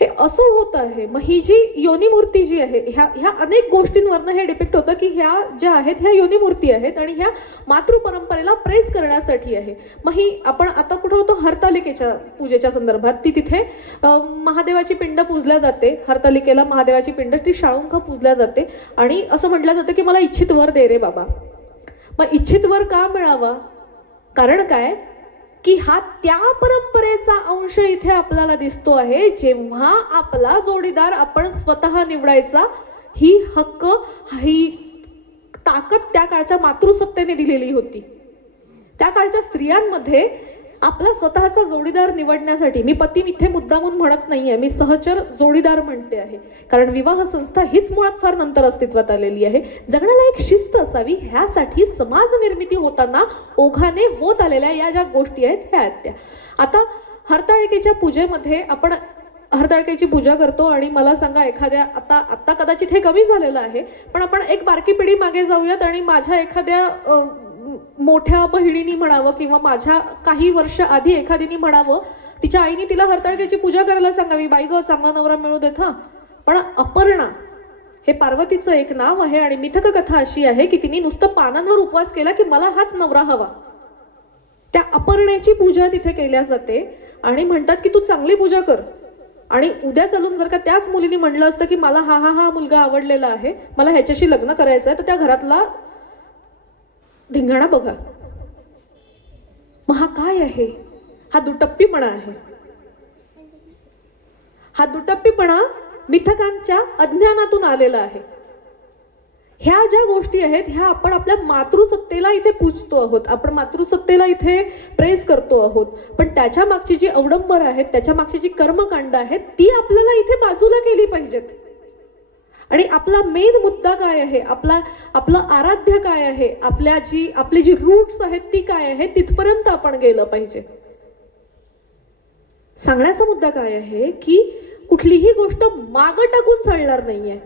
हे असं होत आहे. मग ही जी योनी मूर्ती जी आहे ह्या अनेक गोष्टींवरनं हे डिपेक्ट होतं की ह्या ज्या आहेत ह्या योनी मूर्ती आहेत आणि ह्या मातृ परंपरेला प्रेस करण्यासाठी आहे. मग ही आपण आता कुठं होतो हरतालिकेच्या पूजेच्या संदर्भात ती तिथे महादेवाची पिंड पूजल्या जाते. हरतालिकेला महादेवाची पिंड ती शाळुंख पूजल्या जाते आणि असं म्हटलं जातं की मला इच्छित वर दे रे बाबा. मग इच्छित वर का मिळावा? कारण काय की हा त्या परंपरेचा अंश इथे आपल्याला दिसतो आहे. जेव्हा आपला जोडीदार आपण स्वतः निवडायचा ही हक्क ही ताकद त्या काळच्या मातृसत्तेने दिलेली होती. त्या काळच्या स्त्रियांमध्ये आपला स्वतःचा जोडीदार निवडण्यासाठी, मी पती इथे मुद्दामून म्हणत नाहीये, मी सहचर जोडीदार म्हणते आहे, कारण विवाह संस्था हीच मुळात फार नंतर अस्तित्वात आलेली आहे. जगण्याला एक शिस्त असावी ह्यासाठी समाज निर्मिती होताना ओघाने होत आलेल्या या ज्या गोष्टी आहेत ह्या आहेत त्या. आता हरताळिकेच्या पूजेमध्ये आपण हरताळिकेची पूजा करतो आणि मला सांगा एखाद्या आता कदाचित हे कमी झालेलं आहे पण आपण एक बारकी पिढी मागे जाऊयात आणि माझ्या एखाद्या मोठ्या बहिणीनी म्हणावं किंवा माझ्या काही वर्ष आधी एखादीनी म्हणावं तिच्या आईने तिला हरताळिकेची पूजा करायला सांगावी, बाई ग चांगला नवरा मिळू देत. हा पण अपर्णा हे पार्वतीचं एक नाव आहे आणि मिथक कथा अशी आहे की तिने नुसतं पानांवर उपवास केला की मला हाच नवरा हवा. त्या अपर्णेची पूजा तिथे केल्या जाते आणि म्हणतात की तू चांगली पूजा कर. आणि उद्या चालून जर का त्याच मुलीने म्हणलं असतं की मला हा मुलगा आवडलेला आहे, मला ह्याच्याशी लग्न करायचं आहे, तर त्या घरातला धिंगाणा बघा. मग हा काय आहे? हा दुटप्पीपणा आहे. हा दुटप्पीपणा मिथकांच्या अज्ञानातून आलेला आहे. ह्या ज्या गोष्टी आहेत ह्या आपण आपल्या मातृसत्तेला इथे पूजतो आहोत, आपण मातृसत्तेला इथे प्रेस करतो आहोत. पण त्याच्या मागची जी अवडंबर आहेत, त्याच्या मागची जी कर्मकांड आहेत ती आपल्याला इथे बाजूला केली पाहिजेत. आणि आपला मेन मुद्दा काय आहे, आपलं आराध्य काय आहे, आपली जी रूट्स आहेत ती काय आहे, तिथपर्यंत आपण गेलं पाहिजे. सांगण्याचा मुद्दा काय आहे की कुठलीही गोष्ट मागं टाकून चालणार नाहीये.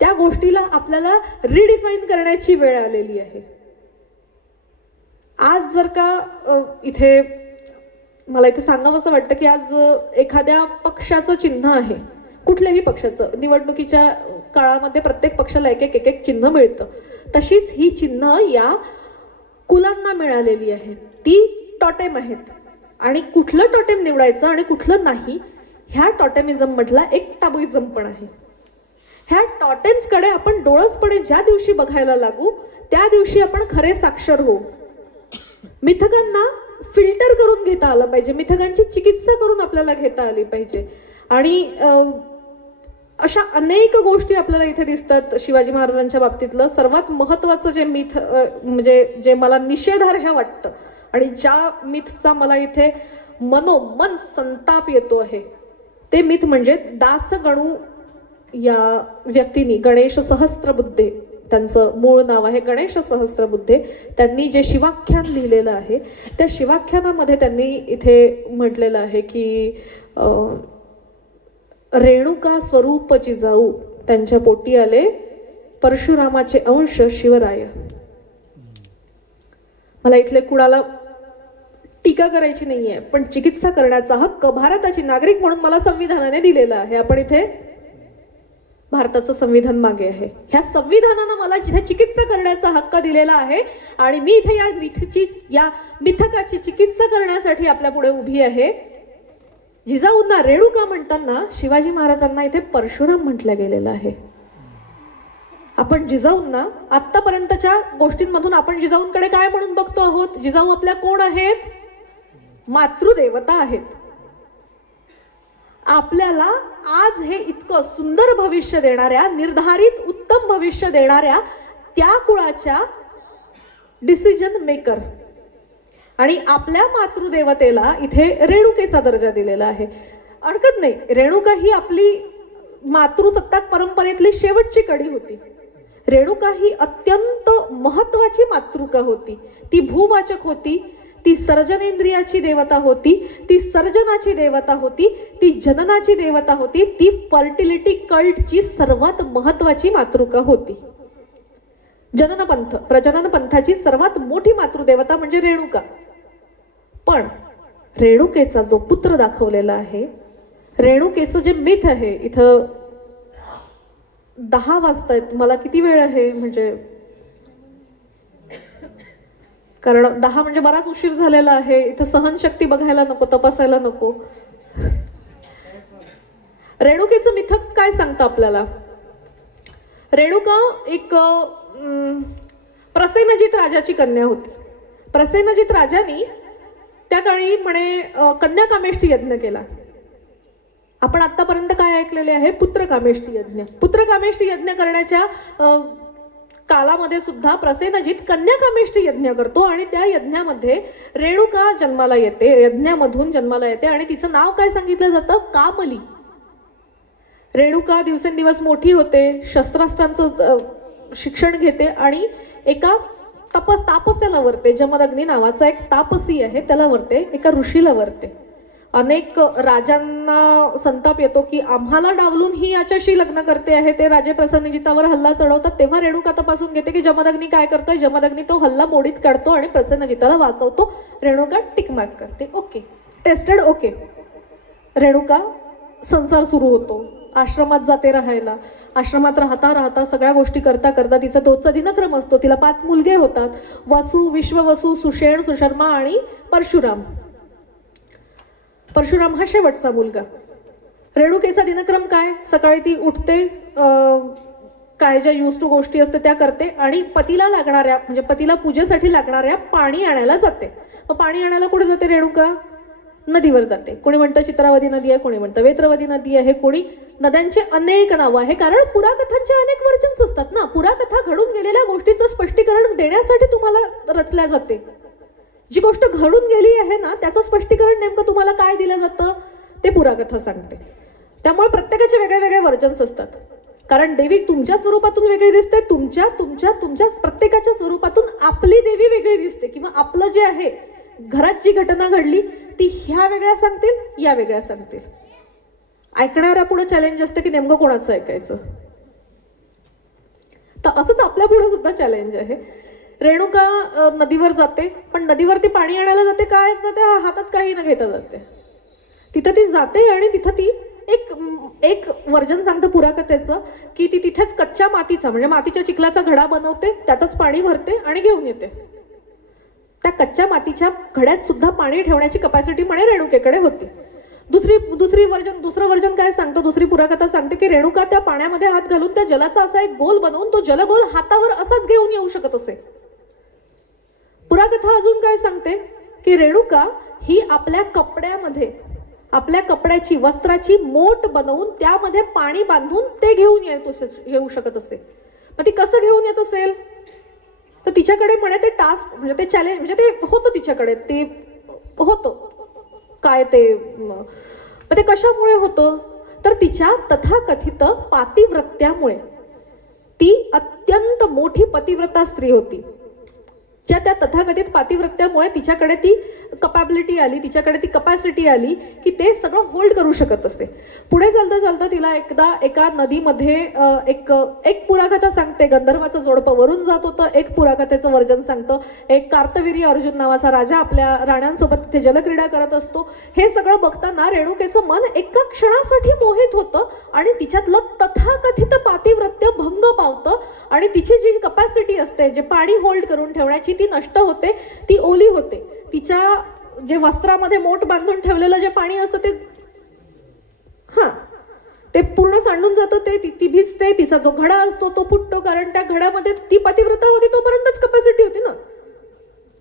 त्या गोष्टीला आपल्याला रिडिफाईन करण्याची वेळ आलेली आहे. आज जर का इथे मला इथे सांगावंसं वाटतं की आज एखाद्या पक्षाचं चिन्ह आहे, कुठल्याही पक्षाचं, निवडणुकीच्या काळामध्ये प्रत्येक पक्षाला एक एक चिन्ह मिळतं, तशीच ही चिन्ह या कुलांना मिळालेली आहे. ती टॉटेम आहेत आणि कुठलं टॉटेम निवडायचं आणि कुठलं नाही ह्या टॉटेमिझम मधला एक टाबुइझम पण आहे. ह्या टॉटेम्सकडे आपण डोळसपणे ज्या दिवशी बघायला लागू त्या दिवशी आपण खरे साक्षर होऊ. मिथकांना फिल्टर करून घेता आलं पाहिजे, मिथकांची चिकित्सा करून आपल्याला घेता आली पाहिजे. आणि अशा अनेक गोष्टी आपल्याला इथे दिसतात. शिवाजी महाराजांच्या बाबतीतलं सर्वात महत्वाचं जे मिथ म्हणजे जे मला निषेधार्ह वाटतं आणि ज्या मिथचा मला इथे मनोमन संताप येतो आहे ते मिथ म्हणजे दासगणू या व्यक्तींनी, गणेश सहस्त्रबुद्धे त्यांचं मूळ नाव आहे, गणेश सहस्त्रबुद्धे, त्यांनी जे शिवाख्यान लिहिलेलं आहे त्या शिवाख्यानामध्ये त्यांनी इथे म्हटलेलं आहे की रेणुका स्वरूप जिजाऊ त्यांच्या पोटी आले परशुरामाचे अंश शिवराय. मला इथले कुणाला टीका करायची नाहीये, पण चिकित्सा करण्याचा हक्क भारताची नागरिक म्हणून मला संविधानाने दिलेला आहे. आपण इथे भारताचं संविधान मागे आहे. ह्या संविधानानं मला जिथे चिकित्सा करण्याचा हक्क दिलेला आहे आणि मी इथे या मिथकाची चिकित्सा करण्यासाठी आपल्या पुढे उभी आहे. जिजाऊंना रेणुका म्हणताना शिवाजी महाराजांना इथे परशुराम म्हटलं गेलेलं आहे. आपण जिजाऊंना आतापर्यंतच्या गोष्टींमधून आपण जिजाऊंकडे काय म्हणून बघतो आहोत? जिजाऊ आपल्या कोण आहेत? मातृदेवता आहेत. आपल्याला आज हे इतकं सुंदर भविष्य देणाऱ्या, निर्धारित उत्तम भविष्य देणाऱ्या त्या कुळाच्या डिसिजन मेकर आणि आपल्या मातृदेवतेला इथे रेणुकेचा दर्जा दिलेला आहे. हरकत नाही, रेणुका ही आपली मातृसत्ताक परंपरेतली शेवटची कडी होती. रेणुका ही अत्यंत महत्वाची मातृका होती. ती भूवाचक होती, ती सर्जनेंद्रियाची देवता होती, ती सर्जनाची देवता होती, ती जननाची देवता होती, ती फर्टिलिटी कल्टची सर्वात महत्वाची मातृका होती. जननपंथ, प्रजनन पंथाची सर्वात मोठी मातृदेवता म्हणजे रेणुका. पण रेणुकेचा जो पुत्र दाखवलेला आहे, रेणुकेचं जे मिथ आहे, इथं 10 वाजतायत. मला किती वेळ आहे? म्हणजे कारण 10 म्हणजे बराच उशीर झालेला आहे. इथं सहनशक्ती बघायला नको, तपासायला नको. रेणुकेचं मिथक काय सांगतं आपल्याला? रेणुका एक प्रसेनजित राजाची कन्या होती. प्रसेनजित राजानी त्या काळी म्हणे कन्याकामेष्टी यज्ञ केला. आपण आतापर्यंत काय ऐकलेले आहे? पुत्रकामेष्टी यज्ञ. पुत्रकामेष्टी यज्ञ करण्याच्या कालामध्ये सुद्धा प्रसेनजित कन्याकामेष्टी यज्ञ करतो आणि त्या यज्ञामध्ये रेणुका जन्माला येते, यज्ञामधून जन्माला येते आणि तिचं नाव काय सांगितलं जातं? कामली. रेणुका दिवसेंदिवस मोठी होते, शस्त्रास्त्रांचं शिक्षण घेते आणि एका तापस्याला वरते. जमदग्नी नावाचा एक तापसी आहे, त्याला वरते, एका ऋषीला वरते. अनेक राजांना संताप येतो की आम्हाला डावलून ही याच्याशी लग्न करते आहे. ते राजे प्रसेनजितावर हल्ला चढवतात. तेव्हा रेणुका तपासून घेते की जमदग्नी काय करतोय. जमदग्नी तो हल्ला मोडीत काढतो आणि प्रसेनजिताला वाचवतो. रेणुका टिकमार्क करते. Okay, tested. ओके, रेणुका संसार सुरू होतो. आश्रमात जाते राहायला. आश्रमात राहता राहता सगळ्या गोष्टी करता करता तिचा रोजचा दिनक्रम असतो. तिला 5 मुलगे होतात: वसु, विश्ववसु, सुषेण, सुशर्मा आणि परशुराम. परशुराम हा शेवटचा मुलगा. रेणुकेचा दिनक्रम काय? सकाळी ती उठते, काय ज्या यूज टू गोष्टी असते त्या करते आणि पतीला लागणाऱ्या, म्हणजे पतीला पूजेसाठी लागणाऱ्या पाणी आणायला जाते. मग पाणी आणायला कुठे जाते रेणुका? नदीवर जाते. कोणी म्हणतं चित्रावती नदी आहे, कोणी म्हणतं वेत्रवती नदी आहे, कोणी नद्यांचे अनेक नावं आहे. कारण पुराकथांचे अनेक वर्जन्स असतात ना. पुराकथा घडून गेलेल्या गोष्टीचं स्पष्टीकरण देण्यासाठी तुम्हाला रचल्या जाते. जी गोष्ट घडून गेली आहे ना, त्याचं स्पष्टीकरण नेमकं तुम्हाला काय दिलं जातं ते पुराकथा सांगते. त्यामुळे प्रत्येकाचे वेगळे वेगळे वर्जन्स असतात. कारण देवी तुमच्या स्वरूपातून वेगळी दिसते, तुमच्या तुमच्या तुमच्या प्रत्येकाच्या स्वरूपातून आपली देवी वेगळी दिसते. किंवा आपलं जे आहे, घरात जी घटना घडली ती ह्या वेगळ्या सांगतील, या वेगळ्या सांगतील. ऐकणाऱ्या पुढे चॅलेंज असतं की नेमकं कोणाचं ऐकायचं. तर असंच आपल्या पुढे सुद्धा चॅलेंज आहे. रेणुका नदीवर जाते, पण नदीवर ती पाणी आणायला जाते काय? त्या हातात काही न घेता जाते. तिथं ती जाते आणि तिथं ती एक वर्जन सांगतं पुराकथेचं की ती तिथेच कच्च्या मातीचा, म्हणजे मातीच्या चिखलाचा घडा बनवते, त्यातच पाणी भरते आणि घेऊन येते. त्या कच्च्या मातीच्या घड्यात सुद्धा पाणी ठेवण्याची कपॅसिटी म्हणे रेणुकेकडे होती. दुसरं वर्जन काय सांगतो? दुसरी पुराकथा सांगते की रेणुका त्या पाण्यामध्ये हात घालून त्या जलाचा असा एक गोल बनवून तो जलगोल हातावर असाच घेऊन येऊ शकत असे. पुराकथा अजून काय सांगते की रेणुका ही आपल्या कपड्यामध्ये, आपल्या कपड्याची, वस्त्राची मोठ बनवून त्यामध्ये पाणी बांधून ते घेऊन येऊ शकत असे. मग ती कसं घेऊन येत असेल? तर तिच्याकडे म्हणे ते टास्क, म्हणजे ते चॅलेंज, म्हणजे ते होतं तिच्याकडे, ते होतं काय ते. मग ते कशामुळे होतं? तर तिच्या तथाकथित पातिव्रत्यामुळे. ती अत्यंत मोठी पतिव्रता स्त्री होती. त्या तथाकथित पातिव्रत्यामुळे तिच्याकडे ती कपॅबिलिटी आली, तिच्याकडे ती कपॅसिटी आली की ते सगळं होल्ड करू शकत असे. पुढे चालता चालता तिला एकदा एका नदीमध्ये एक पुराकथा सांगते, गंधर्वाचं जोडपं वरून जात होतं, एक पुराकथेचं वर्जन सांगतं. एक कार्तवीर्य अर्जुन नावाचा राजा आपल्या राण्यांसोबत तिथे जलक्रीडा करत असतो. हे सगळं बघताना रेणुकेचं मन एका क्षणासाठी मोहित होतं आणि तिच्यातलं तथाकथित पातिव्रत्य भंग पावतं आणि तिची जी कपॅसिटी असते जे पाणी होल्ड करून ठेवण्याची ती नष्ट होते, ती ओली होते. तिच्या जे वस्त्रामध्ये मोठ बांधून ठेवलेलं जे पाणी असतं ते पूर्ण सांडून जातं, ती भिजते, तिचा जो घडा असतो तो फुटतो, कारण त्या घड्यामध्ये ती पतिव्रता होती तोपर्यंतच कपॅसिटी होती ना.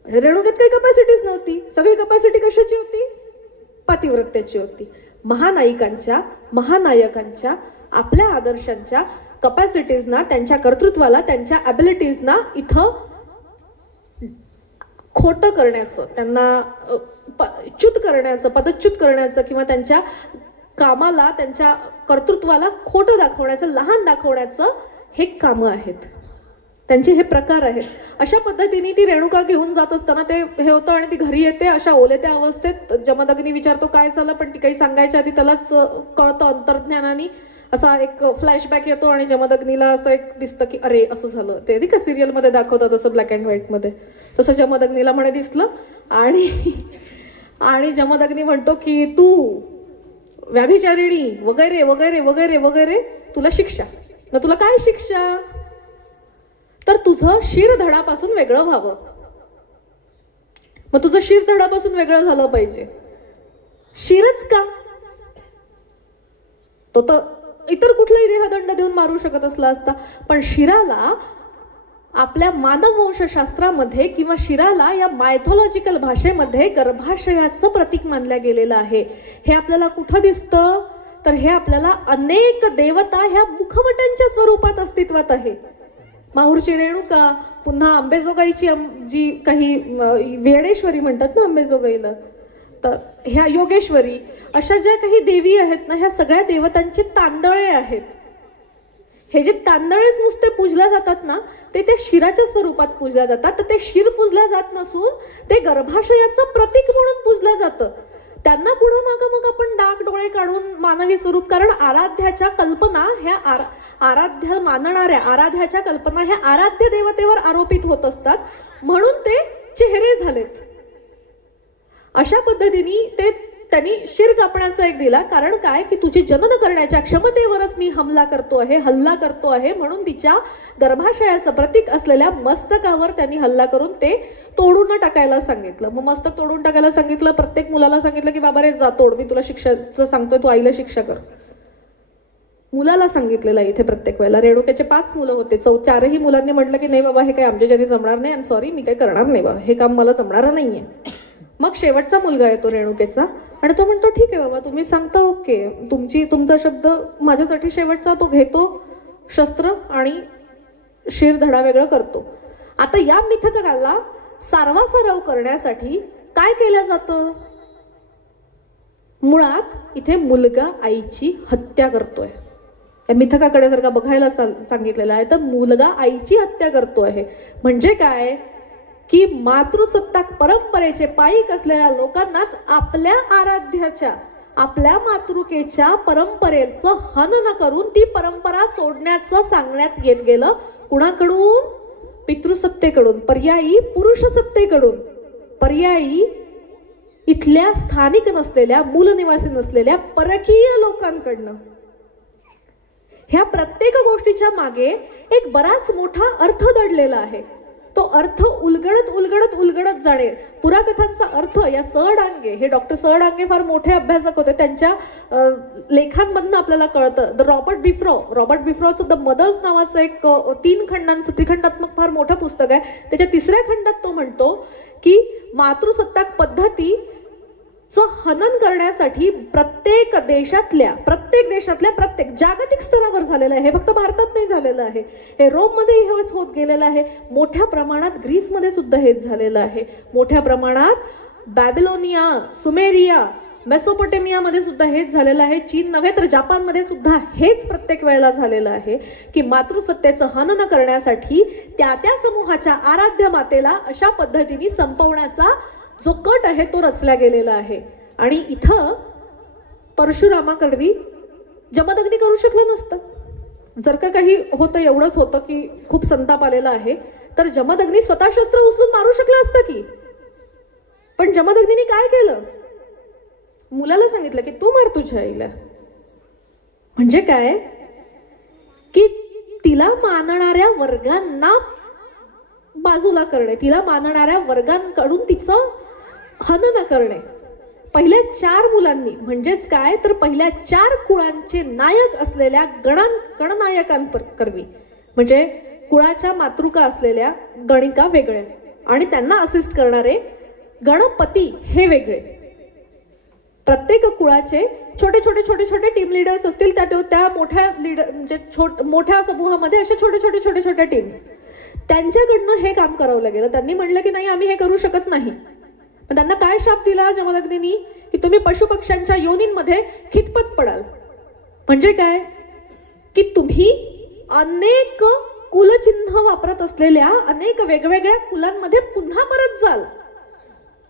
रेणुकेत काही कपॅसिटीच नव्हती, सगळी कपॅसिटी कशाची होती? पतिव्रत्याची होती. महानायिकांच्या, महानायकांच्या, आपल्या आदर्शांच्या कपॅसिटीजना, त्यांच्या कर्तृत्वाला, त्यांच्या ॲबिलिटीजना इथं खोटं करण्याचं, त्यांना च्युत करण्याचं, पदच्युत करण्याचं किंवा त्यांच्या कामाला, त्यांच्या कर्तृत्वाला खोटं दाखवण्याचं, लहान दाखवण्याचं हे कामं आहेत, त्यांचे हे प्रकार आहेत. अशा पद्धतीने ती रेणुका घेऊन जात असताना ते हे होतं आणि ती घरी येते अशा ओलेत्या अवस्थेत. जमदग्नी विचारतो काय झालं, पण ती काही सांगायच्या आधी त्यालाच कळतं अंतर्ज्ञानाने. असा एक फ्लॅशबॅक येतो आणि जमदग्नीला असं एक दिसतं की अरे असं झालं. ते का सिरियलमध्ये दाखवतात तसं ब्लॅक अँड व्हाईटमध्ये, तसं जमदग्नीला म्हणे दिसलं. आणि जमदग्नी म्हणतो की तू व्याभिचारिणी वगैरे वगैरे वगैरे वगैरे, तुला शिक्षा. मग तुला काय शिक्षा? तर तुझं शिरधडापासून वेगळं व्हावं. मग तुझं शिरधडापासून वेगळं झालं पाहिजे. शिरच का? तो तर इतर कुठलाही देहदंड देऊन मारू शकत असला असता, पण शिराला आपल्या मानववंशशास्त्रामध्ये किंवा शिराला या मायथॉलॉजिकल भाषेमध्ये गर्भाशयाचं प्रतीक मानलं गेलेलं आहे. हे आपल्याला कुठं दिसतं? तर हे आपल्याला अनेक देवता ह्या मुखवट्यांच्या स्वरूपात अस्तित्वात आहे. माहूरची रेणुका, पुन्हा अंबेजोगाईची जी काही वेडेश्वरी म्हणतात ना अंबेजोगाईला, तर ह्या योगेश्वरी, अशा ज्या काही देवी आहेत ना, ह्या सगळ्या देवतांचे तांदळे आहेत. हे जे तांदळेच नुसते पूजल्या जातात ना, ते त्या शिराच्या स्वरूपात पूजल्या जातात. तर ते शिर पूजल्या जात नसून ते गर्भाशयाचं प्रतीक म्हणून पूजलं जातं. त्यांना पुढं मागं मग आपण डाग डोळे काढून मानवी स्वरूप, कारण आराध्याच्या कल्पना ह्या आराध्य मानणाऱ्या आराध्याच्या कल्पना ह्या आराध्य देवतेवर आरोपित होत असतात, म्हणून ते चेहरे झालेत. अशा पद्धतीने त्यांनी शिर कापण्याचा एक दिला. कारण काय की तुझी जनन करण्याच्या क्षमतेवरच मी हल्ला करतो आहे, म्हणून तिच्या गर्भाशयाचं प्रतीक असलेल्या मस्तकावर त्यांनी हल्ला करून ते तोडून टाकायला सांगितलं. मग मस्तक तोडून टाकायला सांगितलं. प्रत्येक मुलाला सांगितलं की बाबा रे जा तोड, मी तुला सांगतोय, तू आईला शिक्षा कर. मुलाला सांगितलेलं इथे प्रत्येक वेळेला. रेणुकेचे 5 मुलं होते, 4ही मुलांनी म्हटलं की नाही बाबा हे काही आमच्या ज्याने जमणार नाही, आणि सॉरी मी काही करणार नाही बाबा, हे काम मला जमणार नाहीये. मग शेवटचा मुलगा येतो रेणुकेचा आणि तो म्हणतो ठीक आहे बाबा, तुम्ही सांगता ओके, तुमचा शब्द माझ्यासाठी शेवटचा. तो घेतो शस्त्र आणि शिर धडा वेगळं करतो. आता या मिथकाला सारवासारव करण्यासाठी काय केलं जातं? मुळात इथे मुलगा आईची हत्या करतोय. या मिथकाकडे जर का बघायला सांगितलेलं आहे तर मुलगा आईची हत्या करतो आहे. म्हणजे काय की मातृसत्ताक परंपरेचे पायीक असलेल्या लोकांनाच आपल्या आराध्याच्या, आपल्या मातृकेच्या परंपरेचं हनन करून ती परंपरा सोडण्याचं सांगण्यात येत गेलं. कुणाकडून? पितृसत्तेकडून, पर्यायी पुरुषसत्तेकडून, पर्यायी इथल्या स्थानिक नसलेल्या, मूलनिवासी नसलेल्या परकीय लोकांकडनं. ह्या प्रत्येक गोष्टीच्या मागे एक बराच मोठा अर्थ दडलेला आहे. तो अर्थ उलगडत जाणे. पुराकथांचा अर्थ या सहडांगे, हे डॉक्टर सहडांगे फार मोठे अभ्यासक होते, त्यांच्या लेखांमधून आपल्याला कळतं. रॉबर्ट बिफ्रॉचं द मदर्स नावाचं एक 3 खंडांचं त्रिखंडात्मक फार मोठं पुस्तक आहे. त्याच्या 3ऱ्या खंडात तो म्हणतो की मातृसत्ताक पद्धतीचं हनन करण्यासाठी प्रत्येक देशातल्या प्रत्येक जागतिक स्तरावर झालेलं आहे. हे फक्त भारतात नाही झालेलं आहे, हे रोममध्ये हेच होत गेलेलं आहे. मोठ्या प्रमाणात ग्रीसमध्ये सुद्धा हेच झालेलं आहे. मोठ्या प्रमाणात बॅबिलोनिया, सुमेरिया, मेसोपोटेमियामध्ये सुद्धा हेच झालेलं आहे. चीन नव्हे तर जपानमध्ये सुद्धा हेच प्रत्येक वेळेला झालेलं आहे की मातृसत्तेचं हनन करण्यासाठी त्या समूहाच्या आराध्य मातेला अशा पद्धतीने संपवण्याचा जो कट आहे तो रचला गेलेला आहे. आणि इथं परशुरामाकडवी जमदग्नी करू शकलं नसतं. जर का काही होतं, एवढंच होतं की खूप संताप आलेला आहे, तर जमदग्नी स्वतः शस्त्र उचलून मारू शकलं असतं की. पण जमदग्नीने काय केलं? मुलाला सांगितलं की तू मार तुझ्या आईला. म्हणजे काय की तिला मानणाऱ्या वर्गांना बाजूला करणे, तिला मानणाऱ्या वर्गांकडून तिचं हनन करणे. पहिल्या 4 मुलांनी, म्हणजेच काय तर पहिल्या 4 कुळांचे नायक असलेल्या गणनायकांकरवी, म्हणजे कुळाच्या मातृका असलेल्या गणिका वेगळ्या आणि त्यांना असिस्ट करणारे गणपती हे वेगळे. प्रत्येक कुळाचे छोटे छोटे छोटे छोटे टीम लीडर्स असतील, त्या मोठ्या लीडर म्हणजे मोठ्या समूहामध्ये अशा छोटे छोटे छोटे छोटे टीम्स, त्यांच्याकडनं हे काम करावं गेलं. त्यांनी म्हणलं की नाही आम्ही हे करू शकत नाही. पण त्यांना काय शाप दिला जमदग्नींनी की तुम्ही पशुपक्ष्यांच्या योनींमध्ये खितपत पडाल. म्हणजे काय की तुम्ही अनेक कुलचिन्ह वापरत असलेल्या अनेक वेगवेगळ्या कुलांमध्ये पुन्हा मरत जाल.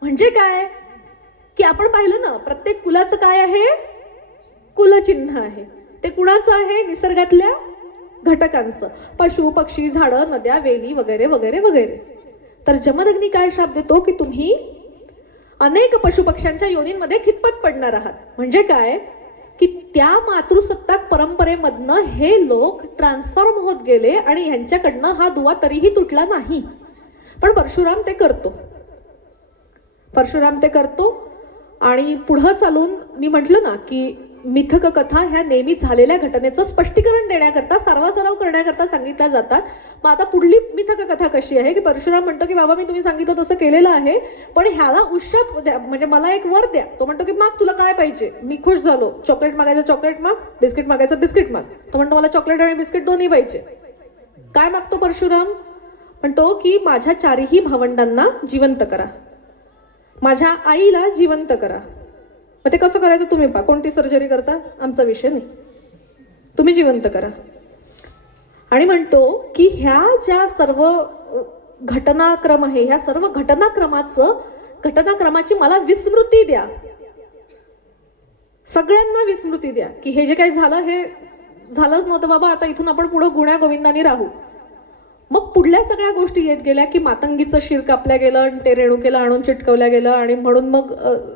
म्हणजे काय की आपण पाहिलं ना, प्रत्येक कुलाचं काय आहे? कुलचिन्ह आहे. ते कुणाचं आहे? निसर्गातल्या घटकांचं, पशु पक्षी झाडं नद्या वेली वगैरे वगैरे वगैरे. तर जमदग्नी काय शाप देतो की तुम्ही अनेक पशुपक्ष्यांच्या योनींमध्ये खितपत पडणार आहात. म्हणजे काय की त्या मातृसत्ताक परंपरेमधनं हे लोक ट्रान्सफॉर्म होत गेले आणि ह्यांच्याकडनं हा दुवा तरीही तुटला नाही. पण परशुराम ते करतो आणि पुढं चालून मी म्हटलं ना की मिथक कथा ह्या नेहमी झालेल्या घटनेचं स्पष्टीकरण देण्याकरता, सारवासारव करण्याकरता सांगितल्या जातात. मग आता पुढली मिथक कथा कशी आहे की परशुराम म्हणतो की बाबा मी तुम्ही सांगितलं तसं केलेलं आहे, पण ह्याला उशाप द्या, म्हणजे मला एक वर द्या. तो म्हणतो की माग तुला काय पाहिजे? मी खुश झालो. चॉकलेट मागायचं चॉकलेट माग, बिस्किट मागायचं बिस्किट माग. तो म्हणतो मला चॉकलेट आणि बिस्किट दोन्ही पाहिजे. काय मागतो परशुराम? म्हणतो की माझ्या 4ही भावंडांना जिवंत करा, माझ्या आईला जिवंत करा. मग ते कसं करायचं तुम्ही पहा. कोणती सर्जरी करता आमचा विषय नाही, तुम्ही जिवंत करा. आणि म्हणतो की ह्या ज्या सर्व घटनाक्रम आहे, ह्या सर्व घटनाक्रमाची मला विस्मृती द्या, सगळ्यांना विस्मृती द्या की हे जे काही झालं हे झालंच नव्हतं बाबा, आता इथून आपण पुढे गुण्या गोविंदांनी राहू. मग पुढल्या सगळ्या गोष्टी येत गेल्या की मातंगीचं शिर कापल्या गेलं आणि ते रेणुकेला आणून चिटकवल्या गेलं. आणि म्हणून मग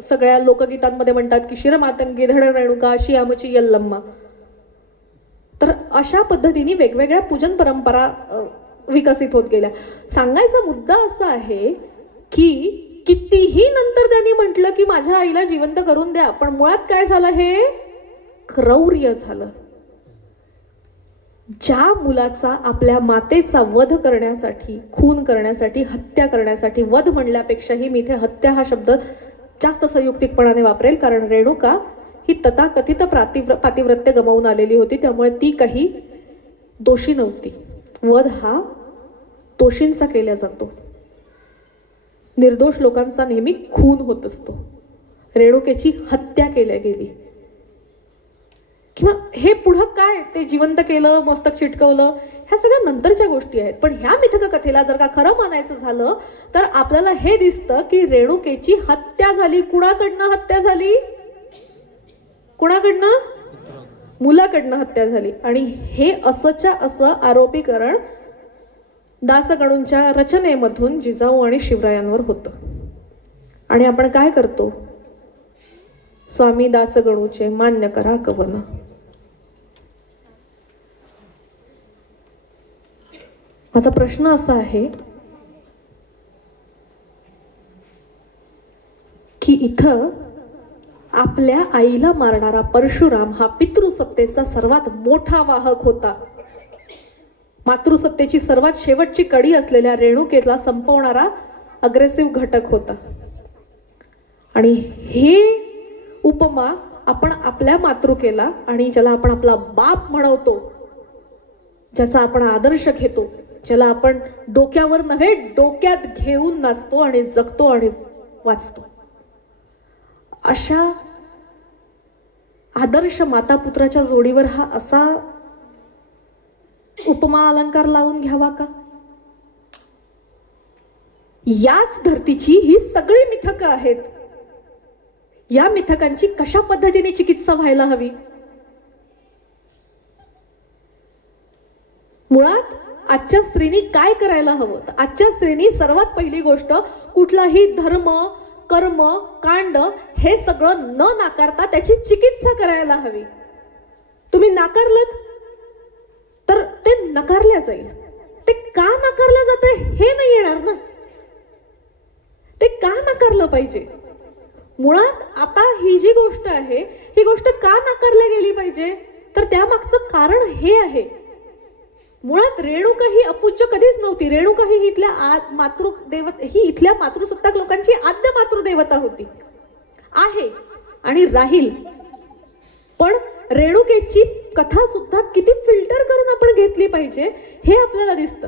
सगळ्या लोकगीतांमध्ये म्हणतात की शिर मातंगी धड रेणुका अशी आमची यल्लम्मा. तर अशा पद्धतीने वेगवेगळ्या पूजन परंपरा विकसित होत गेल्या. सांगायचा मुद्दा असा आहे की कितीही नंतर त्यांनी म्हटलं की माझ्या आईला जिवंत करून द्या, पण मुळात काय झालं? हे क्रौर्य झालं. ज्या मुलाचा आपल्या मातेचा वध करण्यासाठी, खून करण्यासाठी, हत्या करण्यासाठी, वध म्हणल्यापेक्षाही मी इथे हत्या हा शब्द जास्त संयुक्तिकपणाने वापरेल, कारण रेणुका ही तथाकथित पातिव्रत्य गमावून आलेली होती, त्यामुळे ती काही दोषी नव्हती. वध हा दोषींचा केला जातो, निर्दोष लोकांचा नेहमी खून होत असतो. रेणुकेची हत्या केल्या गेली. किंवा हे पुढं काय ते जिवंत केलं, मस्तक चिटकवलं, ह्या सगळ्या नंतरच्या गोष्टी आहेत. पण ह्या मिथक कथेला जर का खरं मानायचं झालं तर आपल्याला हे दिसतं की रेणुकेची हत्या झाली. कुणाकडनं हत्या झाली? कुणाकडनं? मुलाकडनं हत्या झाली. आणि हे असंच्या असं आरोपीकरण दासगणूंच्या रचनेमधून जिजाऊ आणि शिवरायांवर होतं. आणि आपण काय करतो? स्वामी दासगणूचे मान्य करा कवन. माझा प्रश्न असा आहे की इथं आपल्या आईला मारणारा परशुराम हा पितृसत्तेचा सर्वात मोठा वाहक होता. मातृसत्तेची सर्वात शेवटची कडी असलेल्या रेणुकेला संपवणारा अग्रेसिव्ह घटक होता. आणि हे उपमा आपण आपल्या मातृकेला आणि ज्याला आपण आपला बाप म्हणवतो, ज्याचा आपण आदर्श घेतो, ज्याला आपण डोक्यावर नव्हे डोक्यात घेऊन नाचतो आणि जगतो आणि वाचतो, अशा आदर्श माता पुत्राच्या जोडीवर हा असा उपमा अलंकार लावून घ्यावा का? याच धर्तीची ही सगळी मिथकं आहेत. या मिथकांची कशा पद्धतीने चिकित्सा व्हायला हवी? मुळात आजच्या स्त्रीनी काय करायला हवं? आजच्या स्त्रीनी सर्वात पहिली गोष्ट, कुठलाही धर्म, कर्म, कांड हे सगळं न नाकारता त्याची चिकित्सा करायला हवी. तुम्ही नाकारलत तर ते नकारल्या जाईल. ते का नाकारलं जातंय हे नाही येणार ना. ते का नाकारलं पाहिजे? मुळात आता ही जी गोष्ट आहे, ही गोष्ट का नाकारली गेली पाहिजे? तर त्यामागचं कारण हे आहे, मुळात रेणुका ही अपूज्य कधीच नव्हती. रेणुका ही इथल्या मातृदेवता, ही इथल्या मातृसत्ताक लोकांची आद्य मातृदेवता होती, आहे आणि राहील. पण रेणुकेची कथा सुद्धा किती फिल्टर करून आपण घेतली पाहिजे हे आपल्याला दिसतं.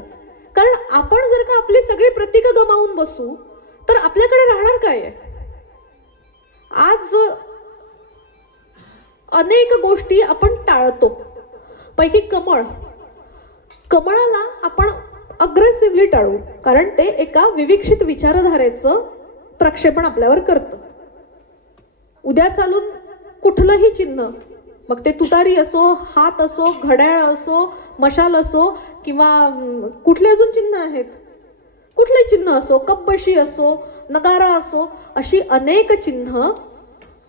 कारण आपण जर का आपली सगळी प्रतीकं गमावून बसू तर आपल्याकडे राहणार काय आहे? आज अनेक गोष्टी आपण टाळतो. पैकी कमळाला आपण अग्रेसिव्हली टाळू, कारण ते एका विविक्षित विचारधारेचं प्रक्षेपण आपल्यावर करतं. उद्या चालून कुठलंही चिन्ह, मग ते तुतारी असो, हात असो, घड्याळ असो, मशाल असो किंवा कुठले अजून चिन्ह आहेत, कुठले चिन्ह असो, कपबशी असो, नगारा असो, अशी अनेक चिन्ह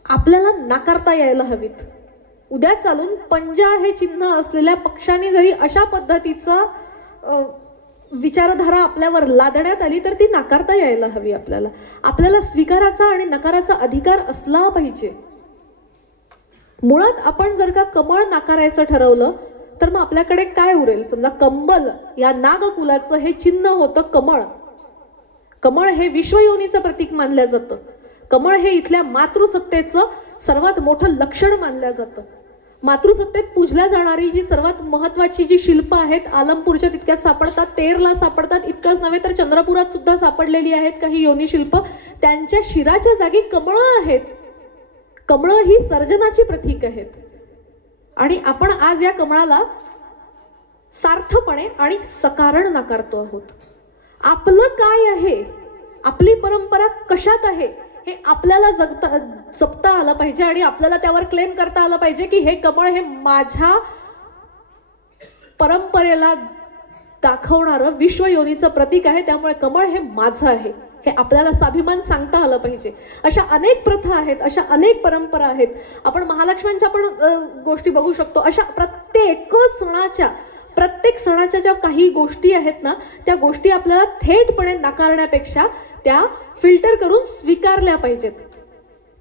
आपल्याला नाकारता यायला हवीत. उद्या चालून पंजा हे चिन्ह असलेल्या पक्षाने जरी अशा पद्धतीचं विचारधारा आपल्यावर लादण्यात आली तर ती नाकारता यायला हवी. आपल्याला स्वीकाराचा आणि नकाराचा अधिकार असला पाहिजे. मुळात आपण जर का कमळ नाकारायचं ठरवलं तर मग आपल्याकडे काय उरेल? समजा कंबल या नागकुलाचं हे चिन्ह होतं कमळ. कमळ हे विश्वयोनीचं प्रतीक मानलं जातं. कमळ हे इथल्या मातृसत्तेचं सर्वात मोठं लक्षण मानलं जातं. मातृसत्तेत पूजल्या जाणारी जी सर्वात महत्वाची जी शिल्प आहेत, आलमपूरच्या तितक्यात सापडतात, तेरला सापडतात. इतकंच नव्हे तर चंद्रपुरात सुद्धा सापडलेली आहेत काही योनी शिल्प. त्यांच्या शिराच्या जागी कमळं आहेत. कमळं ही सर्जनाची प्रतीक आहेत आणि आपण आज या कमळाला सार्थपणे आणि सकारण नाकारतो आहोत. आपलं काय आहे, आपली परंपरा कशात आहे हे आपल्याला जपता आलं पाहिजे आणि आपल्याला त्यावर क्लेम करता आलं पाहिजे की हे कमळ हे माझ्या परंपरेला दाखवणारं विश्वयोनीचं प्रतीक आहे, त्यामुळे कमळ हे माझं आहे हे आपल्याला स्वाभिमान सांगता आलं पाहिजे. अशा अनेक प्रथा आहेत, अशा अनेक परंपरा आहेत. आपण महालक्ष्म्यांच्या पण गोष्टी बघू शकतो. अशा प्रत्येक सणाच्या ज्या काही गोष्टी आहेत ना, त्या गोष्टी आपल्याला थेटपणे नाकारण्यापेक्षा त्या फिल्टर करून स्वीकारल्या पाहिजेत.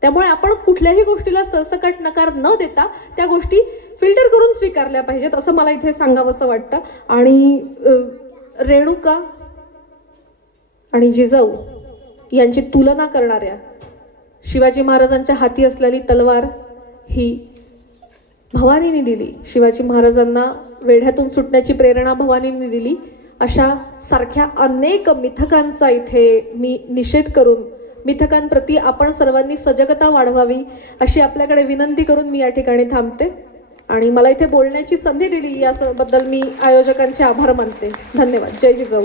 त्यामुळे आपण कुठल्याही गोष्टीला सरसकट नकार न देता त्या गोष्टी फिल्टर करून स्वीकारल्या पाहिजेत असं मला इथे सांगावंसं वाटतं. आणि रेणुका आणि जिजाऊ यांची तुलना करणाऱ्या शिवाजी महाराजांच्या हाती असलेली तलवार ही भवानीने दिली. शिवाजी महाराजांना वेढ्यातून सुटण्याची प्रेरणा भवानीने दिली. अशा सारख्या अनेक मिथकांचा इथे मी निषेध करून मिथकांप्रती आपण सर्वांनी सजगता वाढवावी अशी आपल्याकडे विनंती करून मी या ठिकाणी थांबते आणि मला इथे बोलण्याची संधी दिली याबद्दल मी आयोजकांचे आभार मानते. धन्यवाद. जय जिजाऊ.